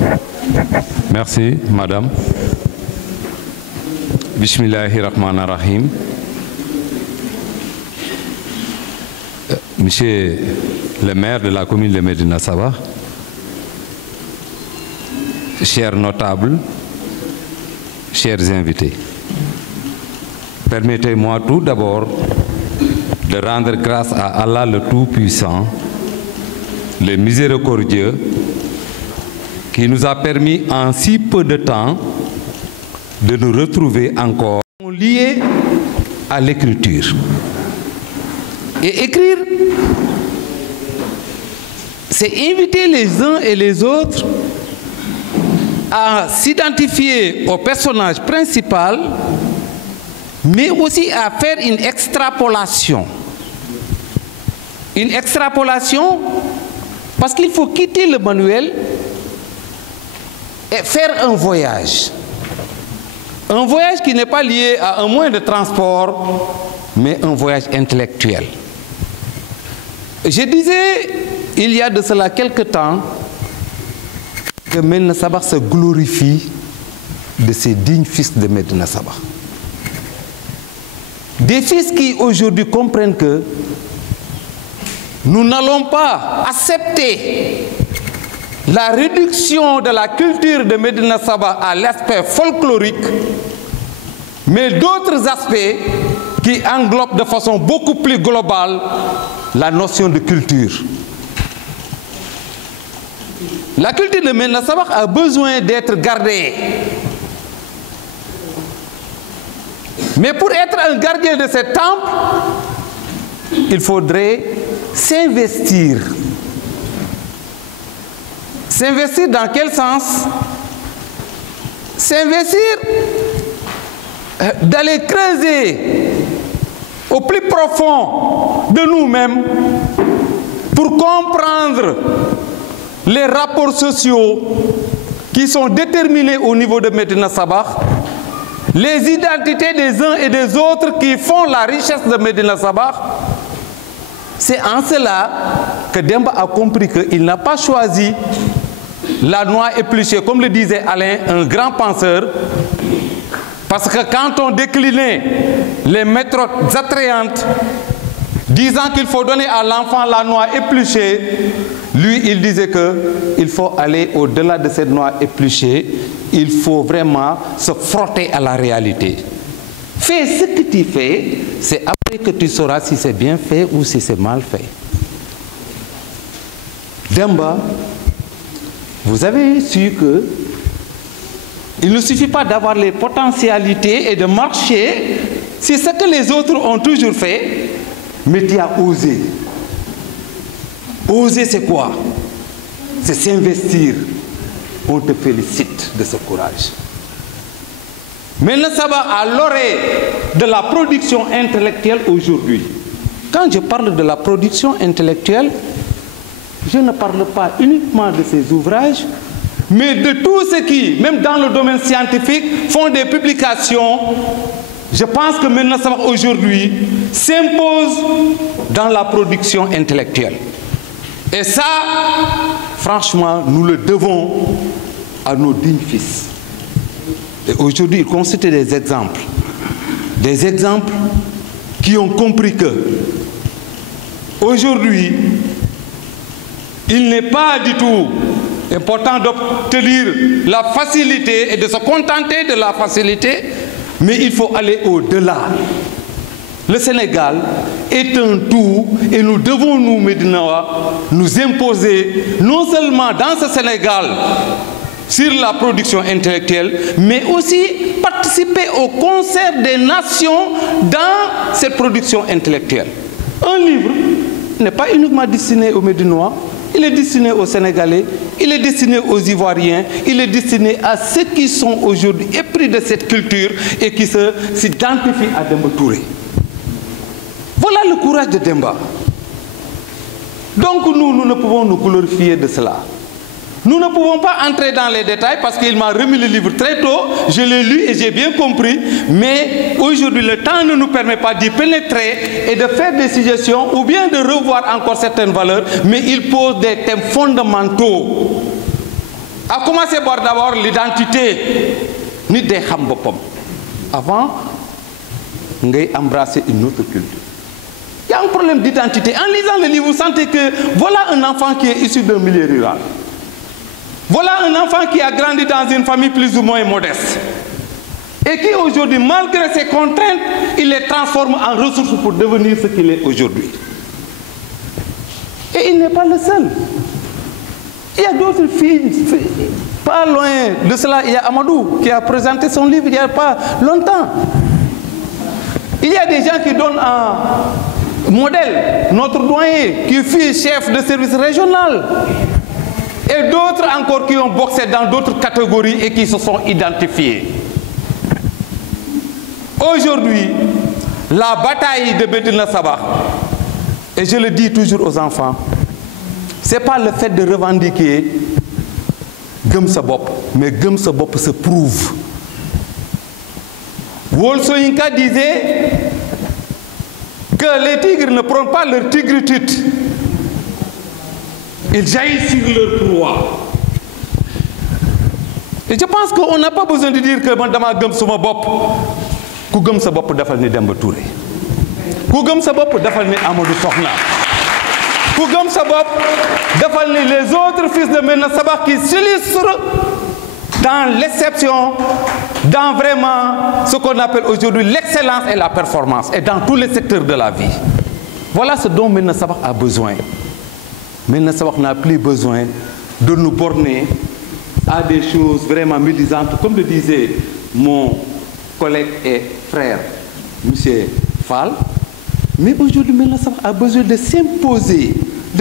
Merci, madame. Bismillahirrahmanirrahim. Monsieur le maire de la commune de Médina Sabakh, chers notables, chers invités, permettez-moi tout d'abord de rendre grâce à Allah le Tout-Puissant, le Miséricordieux, qui nous a permis en si peu de temps de nous retrouver encore liés à l'écriture. Et écrire, c'est inviter les uns et les autres à s'identifier au personnage principal, mais aussi à faire une extrapolation. Une extrapolation parce qu'il faut quitter le manuel et faire un voyage. Un voyage qui n'est pas lié à un moyen de transport, mais un voyage intellectuel. Je disais, il y a de cela quelque temps, que Médina Sabakh se glorifie de ses dignes fils de Médina Sabakh. Des fils qui aujourd'hui comprennent que nous n'allons pas accepter la réduction de la culture de Médina Sabakh à l'aspect folklorique, mais d'autres aspects qui englobent de façon beaucoup plus globale la notion de culture. La culture de Médina Sabakh a besoin d'être gardée. Mais pour être un gardien de ce temple, il faudrait s'investir. S'investir dans quel sens? S'investir d'aller creuser au plus profond de nous-mêmes pour comprendre les rapports sociaux qui sont déterminés au niveau de Médina Sabakh, les identités des uns et des autres qui font la richesse de Médina Sabakh. C'est en cela que Demba a compris qu'il n'a pas choisi la noix épluchée, comme le disait Alain, un grand penseur, parce que quand on déclinait les méthodes attrayantes, disant qu'il faut donner à l'enfant la noix épluchée, lui, il disait qu'il faut aller au-delà de cette noix épluchée, il faut vraiment se frotter à la réalité. Fais ce que tu fais, c'est après que tu sauras si c'est bien fait ou si c'est mal fait. Demba, vous avez su que il ne suffit pas d'avoir les potentialités et de marcher, c'est ce que les autres ont toujours fait, mais tu as osé. Oser, c'est quoi? C'est s'investir. On te félicite de ce courage. Médina Sabakh a l'oreille de la production intellectuelle aujourd'hui. Quand je parle de la production intellectuelle, je ne parle pas uniquement de ces ouvrages, mais de tous ceux qui, même dans le domaine scientifique, font des publications. Je pense que Médina Sabakh aujourd'hui s'impose dans la production intellectuelle. Et ça, franchement, nous le devons à nos dignes fils. Et aujourd'hui, ils constituent des exemples qui ont compris que aujourd'hui, il n'est pas du tout important d'obtenir la facilité et de se contenter de la facilité, mais il faut aller au-delà. Le Sénégal est un tout et nous devons, nous, Médinois, nous imposer, non seulement dans ce Sénégal, sur la production intellectuelle, mais aussi participer au concert des nations dans cette production intellectuelle. Un livre n'est pas uniquement destiné aux Médinois, il est destiné aux Sénégalais, il est destiné aux Ivoiriens, il est destiné à ceux qui sont aujourd'hui épris de cette culture et qui s'identifient à Demba Touré. Voilà le courage de Demba. Donc nous ne pouvons nous glorifier de cela. Nous ne pouvons pas entrer dans les détails parce qu'il m'a remis le livre très tôt, je l'ai lu et j'ai bien compris, mais aujourd'hui le temps ne nous permet pas d'y pénétrer et de faire des suggestions ou bien de revoir encore certaines valeurs, mais il pose des thèmes fondamentaux. À commencer par d'abord l'identité, ni des xam bopam. Avant, ngay embrasser une autre culture. Il y a un problème d'identité. En lisant le livre, vous sentez que voilà un enfant qui est issu d'un milieu rural. Voilà un enfant qui a grandi dans une famille plus ou moins modeste. Et qui aujourd'hui, malgré ses contraintes, il les transforme en ressources pour devenir ce qu'il est aujourd'hui. Et il n'est pas le seul. Il y a d'autres filles, pas loin de cela, il y a Amadou qui a présenté son livre il n'y a pas longtemps. Il y a des gens qui donnent un modèle, notre doyen qui fut chef de service régional. Et d'autres encore qui ont boxé dans d'autres catégories et qui se sont identifiés. Aujourd'hui, la bataille de Médina Sabakh, et je le dis toujours aux enfants, ce n'est pas le fait de revendiquer Gëm sa bop, mais Gëm sa bop se prouve. Wol Soyinka disait que les tigres ne prennent pas leur tigritude. Ils jaillissent sur leur proie. Et je pense qu'on n'a pas besoin de dire que Madame Gëm Suma Bop, ku Gëm sa bop dafal ni Demba Touré. Ku Gëm sa bop dafal ni Amadou Sokhna. Ku Gëm sa bop dafal ni les autres fils de Médina Sabakh qui s'illustrent dans l'exception, dans vraiment ce qu'on appelle aujourd'hui l'excellence et la performance, et dans tous les secteurs de la vie. Voilà ce dont Médina Sabakh a besoin. Médina Sabakh n'a plus besoin de nous borner à des choses vraiment médisantes, comme le disait mon collègue et frère, M. Fall. Mais aujourd'hui, Médina Sabakh a besoin de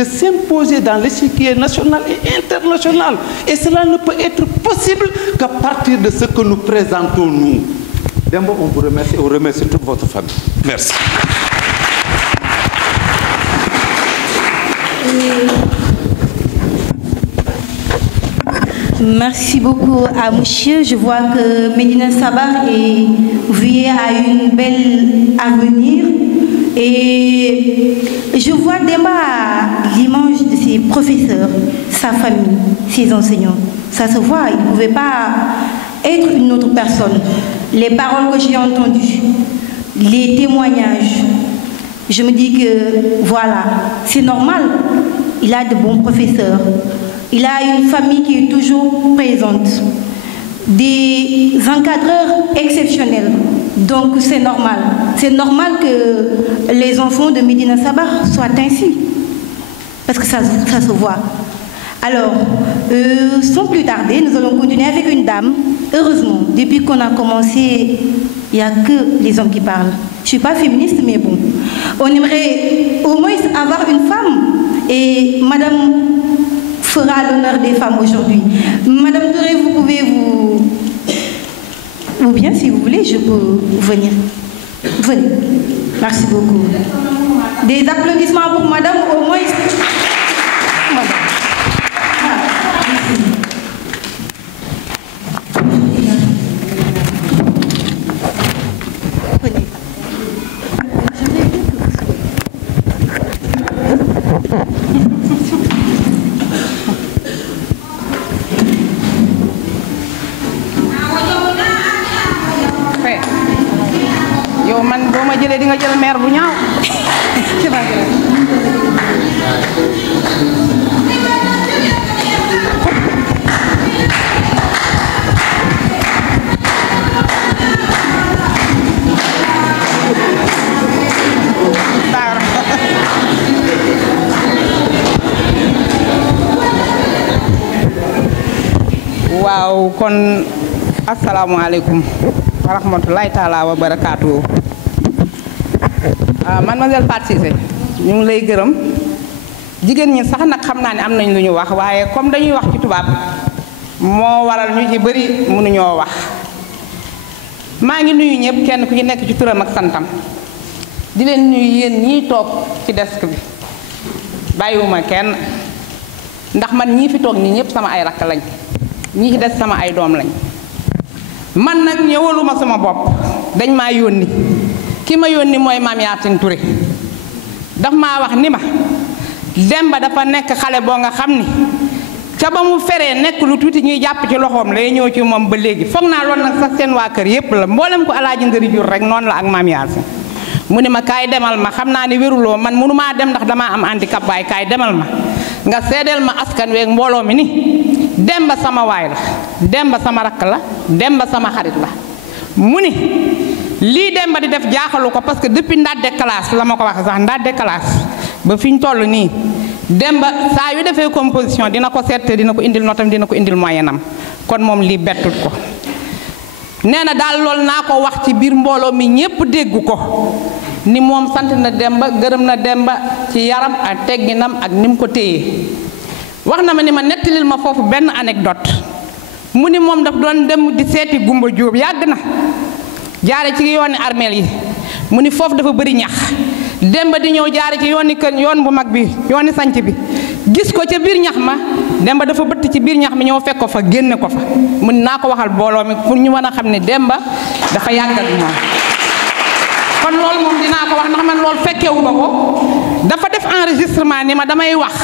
s'imposer dans l'échiquier national et international. Et cela ne peut être possible qu'à partir de ce que nous présentons nous. D'abord, on vous remercie et on remercie toute votre famille. Merci. Merci beaucoup à monsieur. Je vois que Médina Sabakh est voué à une belle avenir. Et je vois Demba à l'image de ses professeurs, sa famille, ses enseignants. Ça se voit, il ne pouvait pas être une autre personne. Les paroles que j'ai entendues, les témoignages, je me dis que voilà, c'est normal. Il a de bons professeurs. Il a une famille qui est toujours présente. Des encadreurs exceptionnels. Donc c'est normal. C'est normal que les enfants de Médina Sabakh soient ainsi. Parce que ça se voit. Alors, sans plus tarder, nous allons continuer avec une dame. Heureusement, depuis qu'on a commencé, il n'y a que les hommes qui parlent. Je ne suis pas féministe, mais bon. On aimerait au moins avoir une femme. Et Madame fera l'honneur des femmes aujourd'hui. Madame Touré, vous pouvez ou bien, si vous voulez, je peux venir. Venez. Merci beaucoup. Des applaudissements pour Madame, au moins. Madame. yow man boo ma jëlee di nga jël maire bu ñaaw waaw kon asalaamaaleykum wa rahmatulahi taala wa barakaatu. Mademoiselle Fatou Cissé ñu ngi lay gërëm jigéen ñi sax nag xam naa ne am nañ lu ñu wax waaye comme dañuy wax ci tubaab moo waral ñu ci bëri mënuñoo wax. maa ngi nuyu ñëpp kenn ku ci nekk ci turam ak santam di leen nuyu yéen ñii toog ci desk bi bàyyiwuma kenn ndax man ñii fi toog ñi ñëpp sama ay rakk lañ ñii ci des sama ay doom lañ man nag ñëwaluma sama bopp dañ maa yónni ki ma yónni mooy Mame Yacine Touré daf maa wax ni ma Demba dafa nekk xale boo nga xam ni ca ba mu feree nekk lu tuuti ñuy jàpp ci loxoom lay ñëw ci moom ba léegi foog naa loolu nag sax seen waa kër yépp la mboolem ko Alaaji Ndëri jur rek noonu la ak Mame Yacine mu ne ma kaay demal ma xam naa ne wéruloo man mënumaa dem ndax damaa am handicap waaye kaay demal ma nga seedeel ma askan weeg mbooloo mi ni Demba sama waay la Demba sama rakk la Demba sama xarit la mu ni lii Demba di def jaaxalu ko parce que depuis ndadde classe la ma ko wax sax ndadde classe ba fi ñu toll nii Demba saa yu defee composition dina ko seet dina ko indil notam dina ko indil moyenam kon moom lii bettut ko nee na daal loolu naa ko wax ci biir mbooloo mi ñépp dégg ko ni moom sant na Demba gërëm na Demba ci yaram ak tegginam ak ni mu ko téyee wax na ma ni ma nettalil ma foofu benn anecdote mu ni moom daf doon dem di seeti Gumba Jóob yàgg na jaare ci yooni armeel yi mu ni foofu dafa bëri ñax Demba di ñëw jaare ci yooni kër yoon bu mag bi yooni sanc bi gis ko ca biir ñax ma Demba dafa bëtt ci biir ñax mi ñëw fekk ko fa génne ko fa mu ni naa ko waxal booloo mi pour ñu mën a xam ne Demba dafa yàgg ak moom kon loolu moom dinaa ko wax ndax man loolu fekkewu ma ko dafa def enregistrement ni ma damay wax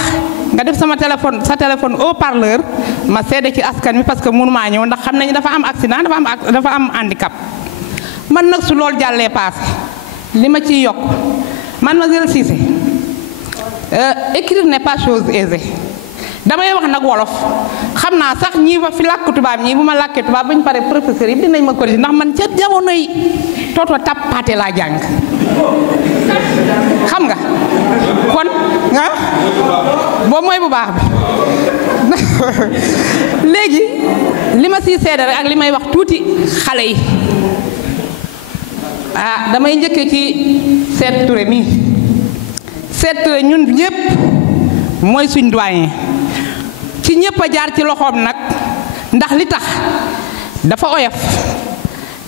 nga def sama téléphone sa téléphone haut-parleur ma seede ci askan wi parce que mënumaa ñëw ndax xam nañu dafa am accident dafa am handicap man nag su loolu jàllee paase li ma ciy yokk Mademoiselle Cissé écrire n'est pas chose aisée damay wax nag wolof xam naa sax ñii fa fi làkk tubaab ñii bu ma làkkee tubaab bu ñu paree professeur yi dinañ ma corriger ndax man ca jamonoy toto tappaate laa jàng xam nga kon boobu mooy bu baax bi léegi li ma siy seede rek ak li may wax tuuti xale yi damay njëkkee ci Seet Touré mii Seet Touré ñun ñëpp mooy suñ doyen ci ñëpp a jaar ci loxoom nag ndax li tax dafa oyof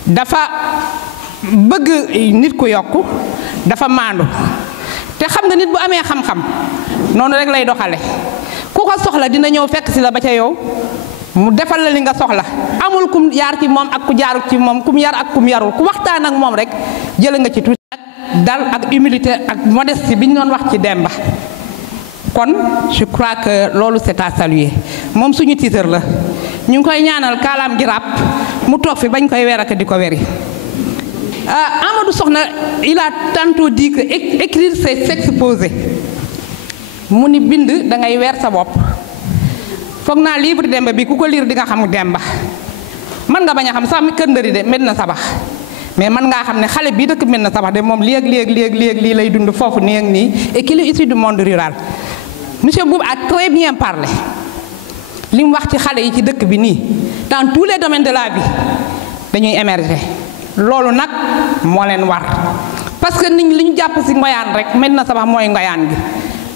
dafa bëgg nit ku yokku dafa maandu te xam nga nit bu amee xam-xam noonu rek lay doxale ku ko soxla dina ñëw fekk si la ba ca yow mu defal la li nga soxla amul kum jaar ci moom ak ku jaarut ci moom kum yar ak kum yarul ku waxtaan ak moom rek jële nga ci tuuti ak dal ak humilité ak modestie bi ñu doon wax ci Demba kon je crois que loolu c'est à saluer moom suñu titre la ñu ngi koy ñaanal kaalaam gi ràpp mu toog fi bañ koy weer ak di ko weri Amadou Sokhna il a tantôt dit que écrire c'est s'exposer mu ni bind da ngay weer sa bopp foog naa livre Demba bi ku ko lire di nga xam Demba man nga bañ a xam sax Kër Ndëri de Medina Sabax mais man ngaa xam ne xale bii dëkk Medina Sabax de moom lii lay dund foofu nii ak nii et qu'il est issu du monde rural monsieur Boub a très bien parlé li mu wax ci xale yi ci dëkk bi nii dans tous les domaines de la vie dañuy émerger loolu nag moo leen war parce que nit ñi li ñu jàpp si ngoyaan rek Medina Sabax mooy ngoyaan gi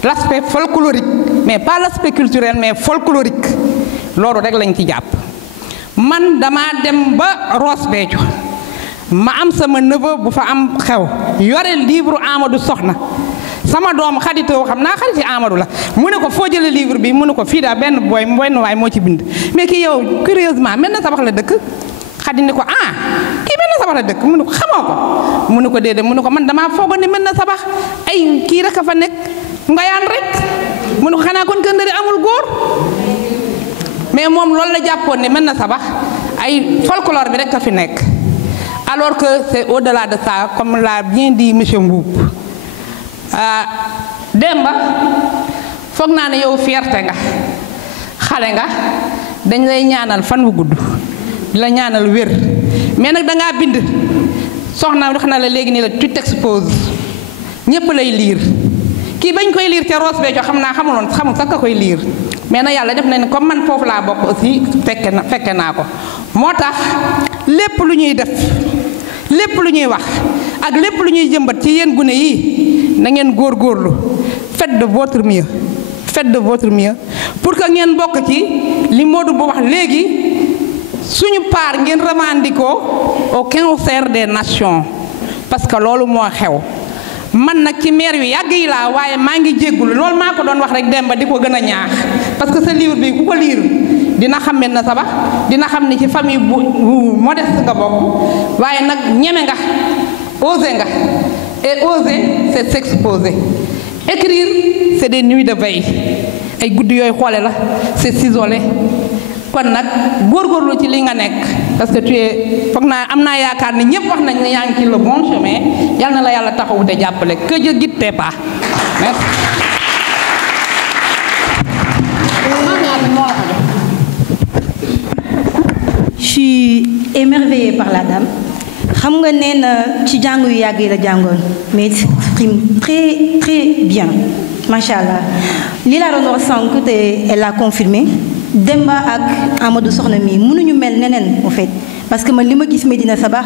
l'aspect folklorique mais pas l'aspect culturel mais folklorique loolu rek lañ ci jàpp man damaa dem ba Ross Béthio ma am sama neveu bu fa am xew yore livre Amadou Sokhna sama doom xaditoo xam naa xariti Amadou la mu ne ko foo jëlee livre bi mu ne ko fii daa benn waay moo ci bind mais kii yow curieusement Medina Sabax la dëkk xadi ni ko kii Medina Sabax la dëkk mu ne ko xamoo ko mu ne ko déedéet mu ne ko man damaa foogoon ne Medina Sabax ay kii rek a fa nekk ngoyaan rek mu ne ko xanaa kon Kër Ndëri amul góor mais moom loolu la jàppoon ne Medina Sabax ay folklore bi rek a fi nekk alors que c'est au-delà de ça comme l'a bien dit monsieur Mboup Demba foog naa ne yow fierté nga xale nga dañ lay ñaanal fan wu gudd di la ñaanal wér mais nag dangaa bind soxna wax na la léegi nii la tu t'exposes ñépp lay liir kii bañ koy liir ca Ross Béthio xam naa xamul sax ka koy liir mais na yàlla def na ne comme man foofu laa bokk aussi fekke naa ko moo tax lépp lu ñuy def lépp lu ñuy wax ak lépp lu ñuy jëmbat ci yéen gune yi na ngeen góorgóorlu faites de votre mieux faites de votre mieux pour que ngeen bokk ci li Modou bu wax léegi suñu part ngeen revendiquer au concert des nations parce que loolu moo xew man nag ci maire yu yàgg yi laa waaye maa ngi jéggulu loolu maa ko doon wax rek Demba di ko gën a ñaax parce que sa livre bi ku ko liir dina xam ne na sabax dina xam ne ci famille bu modeste nga bokk waaye nag ñeme nga oser nga et oser c'est s'exposer écrire c'est des nuits de veille ay guddi yooyu xoole la c'est s'isoler kon nag góorgóorlu ci li nga nekk parce que tu es foog naa am naa yaakaar ni ñëpp wax nañ ne yaa ngi ci le bon chemin yal na la yàlla taxawu te jàppale que Dieu guide tes pas merci. Je suis émerveillée par la dame. xam nga nee na ci jàng yu yàgg yi la jàngoon mais il s'exprime très très bien macha allah li laa doon wax sànq te elle l'a confirmé Demba ak Amadou Soxna mi mënuñu mel neneen en fait parce que man li ma gis Médina Sabakh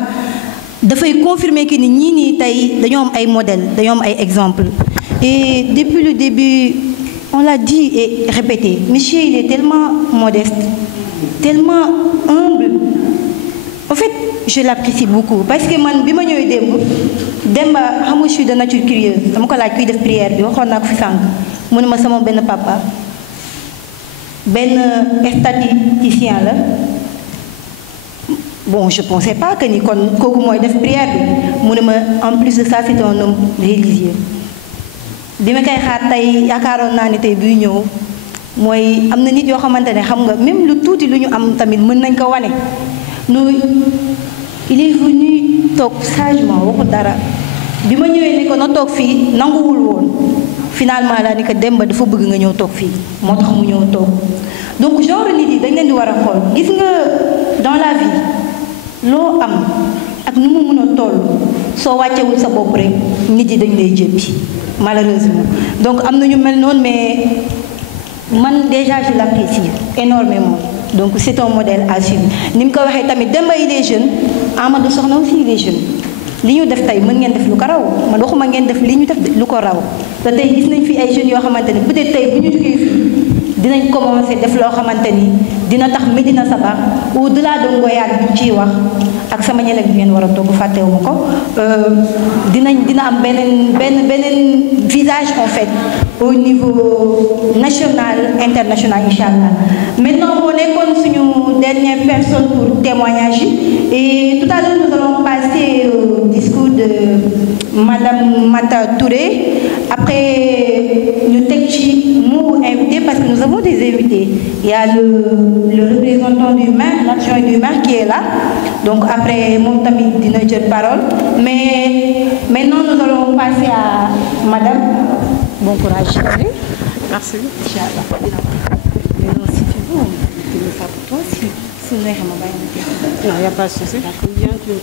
dafay confirmer que ni ñii nii tey dañoo am ay modèles dañoo am ay exemples et depuis le début on l'a dit et répété monsieur il est tellement modeste tellement humble en fait je l'apprécie beaucoup parce que man bi ma ñëwee Demba xam nga je suis de nature curieuse dama ko laaj kuy def prière bi waxoon naa ko fi sànq mu ne ma sama benn papa benn statisticien la bon je pensais pas que ni kon kooku mooy def prière bi mu ne ma en plus de ça c'est un homme religieux bi ma koy xaar tey yaakaaroon naa ne tey buy ñëw mooy am na nit yoo xamante ne xam nga même lu tuuti lu ñu am tamit mën nañ ko wane nu il est venu toog sagement waxu dara bi ma ñëwee ne ko na toog fii nanguwul woon finalement laa ni ko Demba dafa bëgg nga ñëw toog fii moo tax mu ñëw toog donc genre nit yi dañ leen di war a xool gis nga dans la vie loo am ak nu mu mën a toll soo wàccewul sa bopp rek nit yi dañ lay jéppi malheureusement donc am na ñu mel noonu mais man déjà je l'apprécie énormément donc c'est un modèle à suivre ni mu ko waxee tamit Demba il est jeune Amadou Soxna aussi il est jeune li ñu def tey mën ngeen def lu ko raw man waxuma ngeen def li ñu def lu ko raw te tey gis nañ fi ay jeunes yoo xamante ni peut-être tey bu ñu jógee fii dinañ commencer def loo xamante ni dina tax Médina Sabakh au-delà de ngoyaan bi ñu ciy wax ak sama ñeneen bi ngeen war a togg fàttewuma ko dina am beneen visage en fait au niveau national international inchallah maintenant moo nekkoon suñu dernière personne pour témoignage et tout à l'heure nous allons passer au discours de Madame Mata Touré après ñu teg ci mu invité parce que nous avons des invités il y a le représentant du maire l'adjoint du maire qui est là donc après moom tamit dina jël parole mais maintenant nous allons passer à Madame. Bon courage. Merci. Inch'Allah. Mais non, si tu veux, on peut le faire pour toi. Si vous n'avez pas non, il n'y a pas de souci. D'accord. Bien que.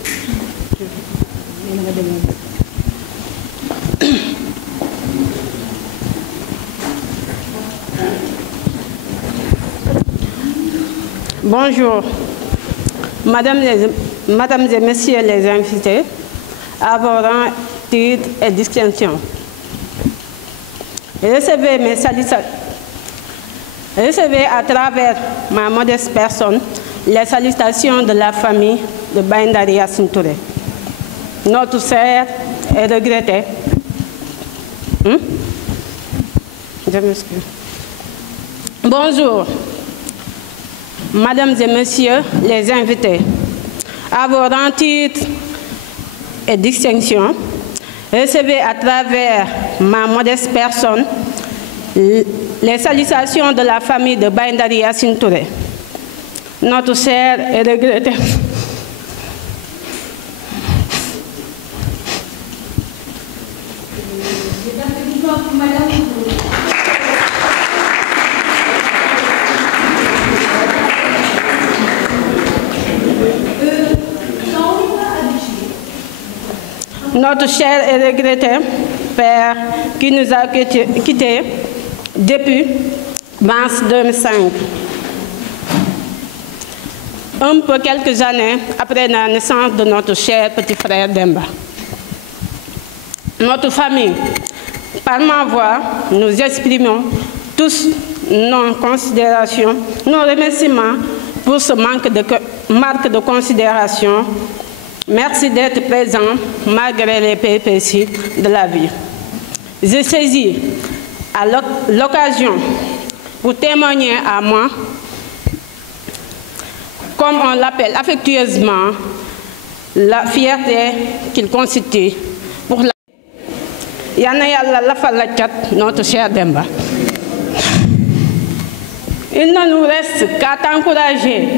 Bonjour, Mesdames et Messieurs les invités, à vos rangs, titres et distinctions. Recevez à travers ma modeste personne les salutations de la famille de Baye Ndari Yacine Touré. Notre sœur est regrettée. Je m'excuse. Bonjour, Mesdames et Messieurs les invités, à vos rangs, titres et distinctions. Recevez à travers ma modeste personne les salutations de la famille de Baye Ndari Yacine Touré. Notre sœur est regrettée. Notre cher et regretté Père qui nous a quittés depuis mars 2005. Un peu quelques années après la naissance de notre cher petit frère Demba. Notre famille, par ma voix, nous exprimons tous nos considérations, nos remerciements pour ce marque de considération. Merci d'être présent malgré les péripéties de la vie. Je saisis à l'occasion pour témoigner à moi, comme on l'appelle affectueusement, la fierté qu'il constitue pour la... Yana Yalla lafal la cat notre cher Demba. Il ne nous reste qu'à t'encourager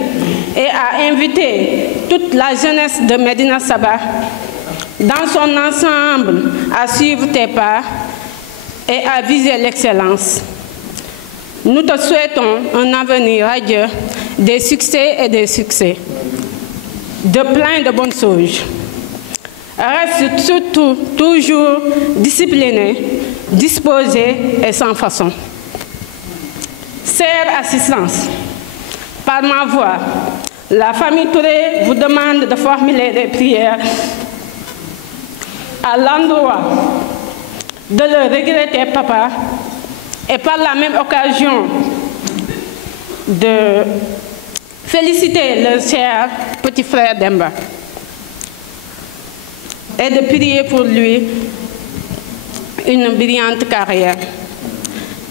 et à inviter toute la jeunesse de Médina Sabakh dans son ensemble à suivre tes pas et à viser l'excellence. Nous te souhaitons un avenir radieux, des succès et des succès, de plein de bonnes choses. Reste surtout toujours discipliné, disposé et sans façon. Chère assistance, par ma voix, la famille Touré vous demande de formuler des prières à l'endroit de le regretter papa et par la même occasion de féliciter le cher petit frère Demba et de prier pour lui une brillante carrière.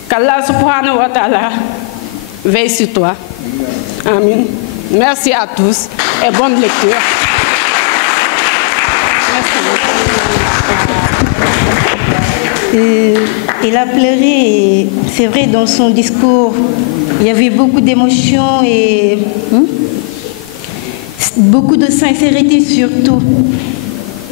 Qu'Allah subhanahu wa ta'ala veille sur toi. Amen. Merci à tous et bonne lecture. Il a pleuré, c'est vrai, dans son discours, il y avait beaucoup d'émotions et beaucoup de sincérité surtout.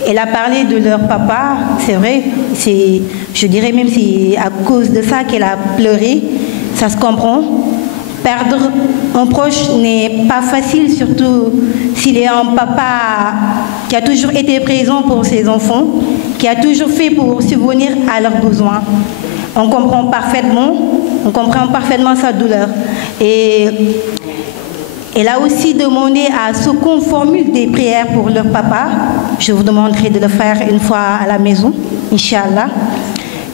Elle a parlé de leur papa, c'est vrai, je dirais même c'est à cause de ça qu'elle a pleuré, ça se comprend. Perdre un proche n'est pas facile, surtout s'il est un papa qui a toujours été présent pour ses enfants, qui a toujours fait pour subvenir à leurs besoins. On comprend parfaitement sa douleur. Et elle a aussi demandé à ce qu'on formule des prières pour leur papa. Je vous demanderai de le faire une fois à la maison, Inch'Allah.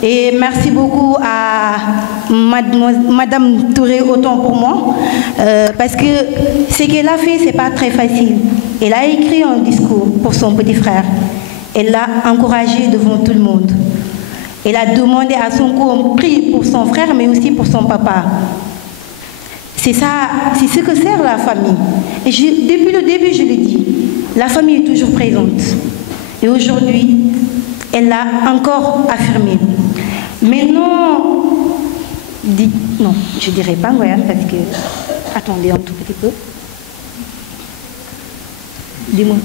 Et merci beaucoup à Madame Touré, autant pour moi, parce que ce qu'elle a fait, c'est pas très facile. Elle a écrit un discours pour son petit frère. Elle l'a encouragé devant tout le monde. Elle a demandé à son qu'on prie pour son frère, mais aussi pour son papa. C'est ça, c'est ce que sert la famille. Et depuis le début, je l'ai dit, la famille est toujours présente. Et aujourd'hui, elle l'a encore affirmé. Mais non, non, je ne dirais pas Ngoyane parce que... Attendez un tout petit peu. Dis-moi.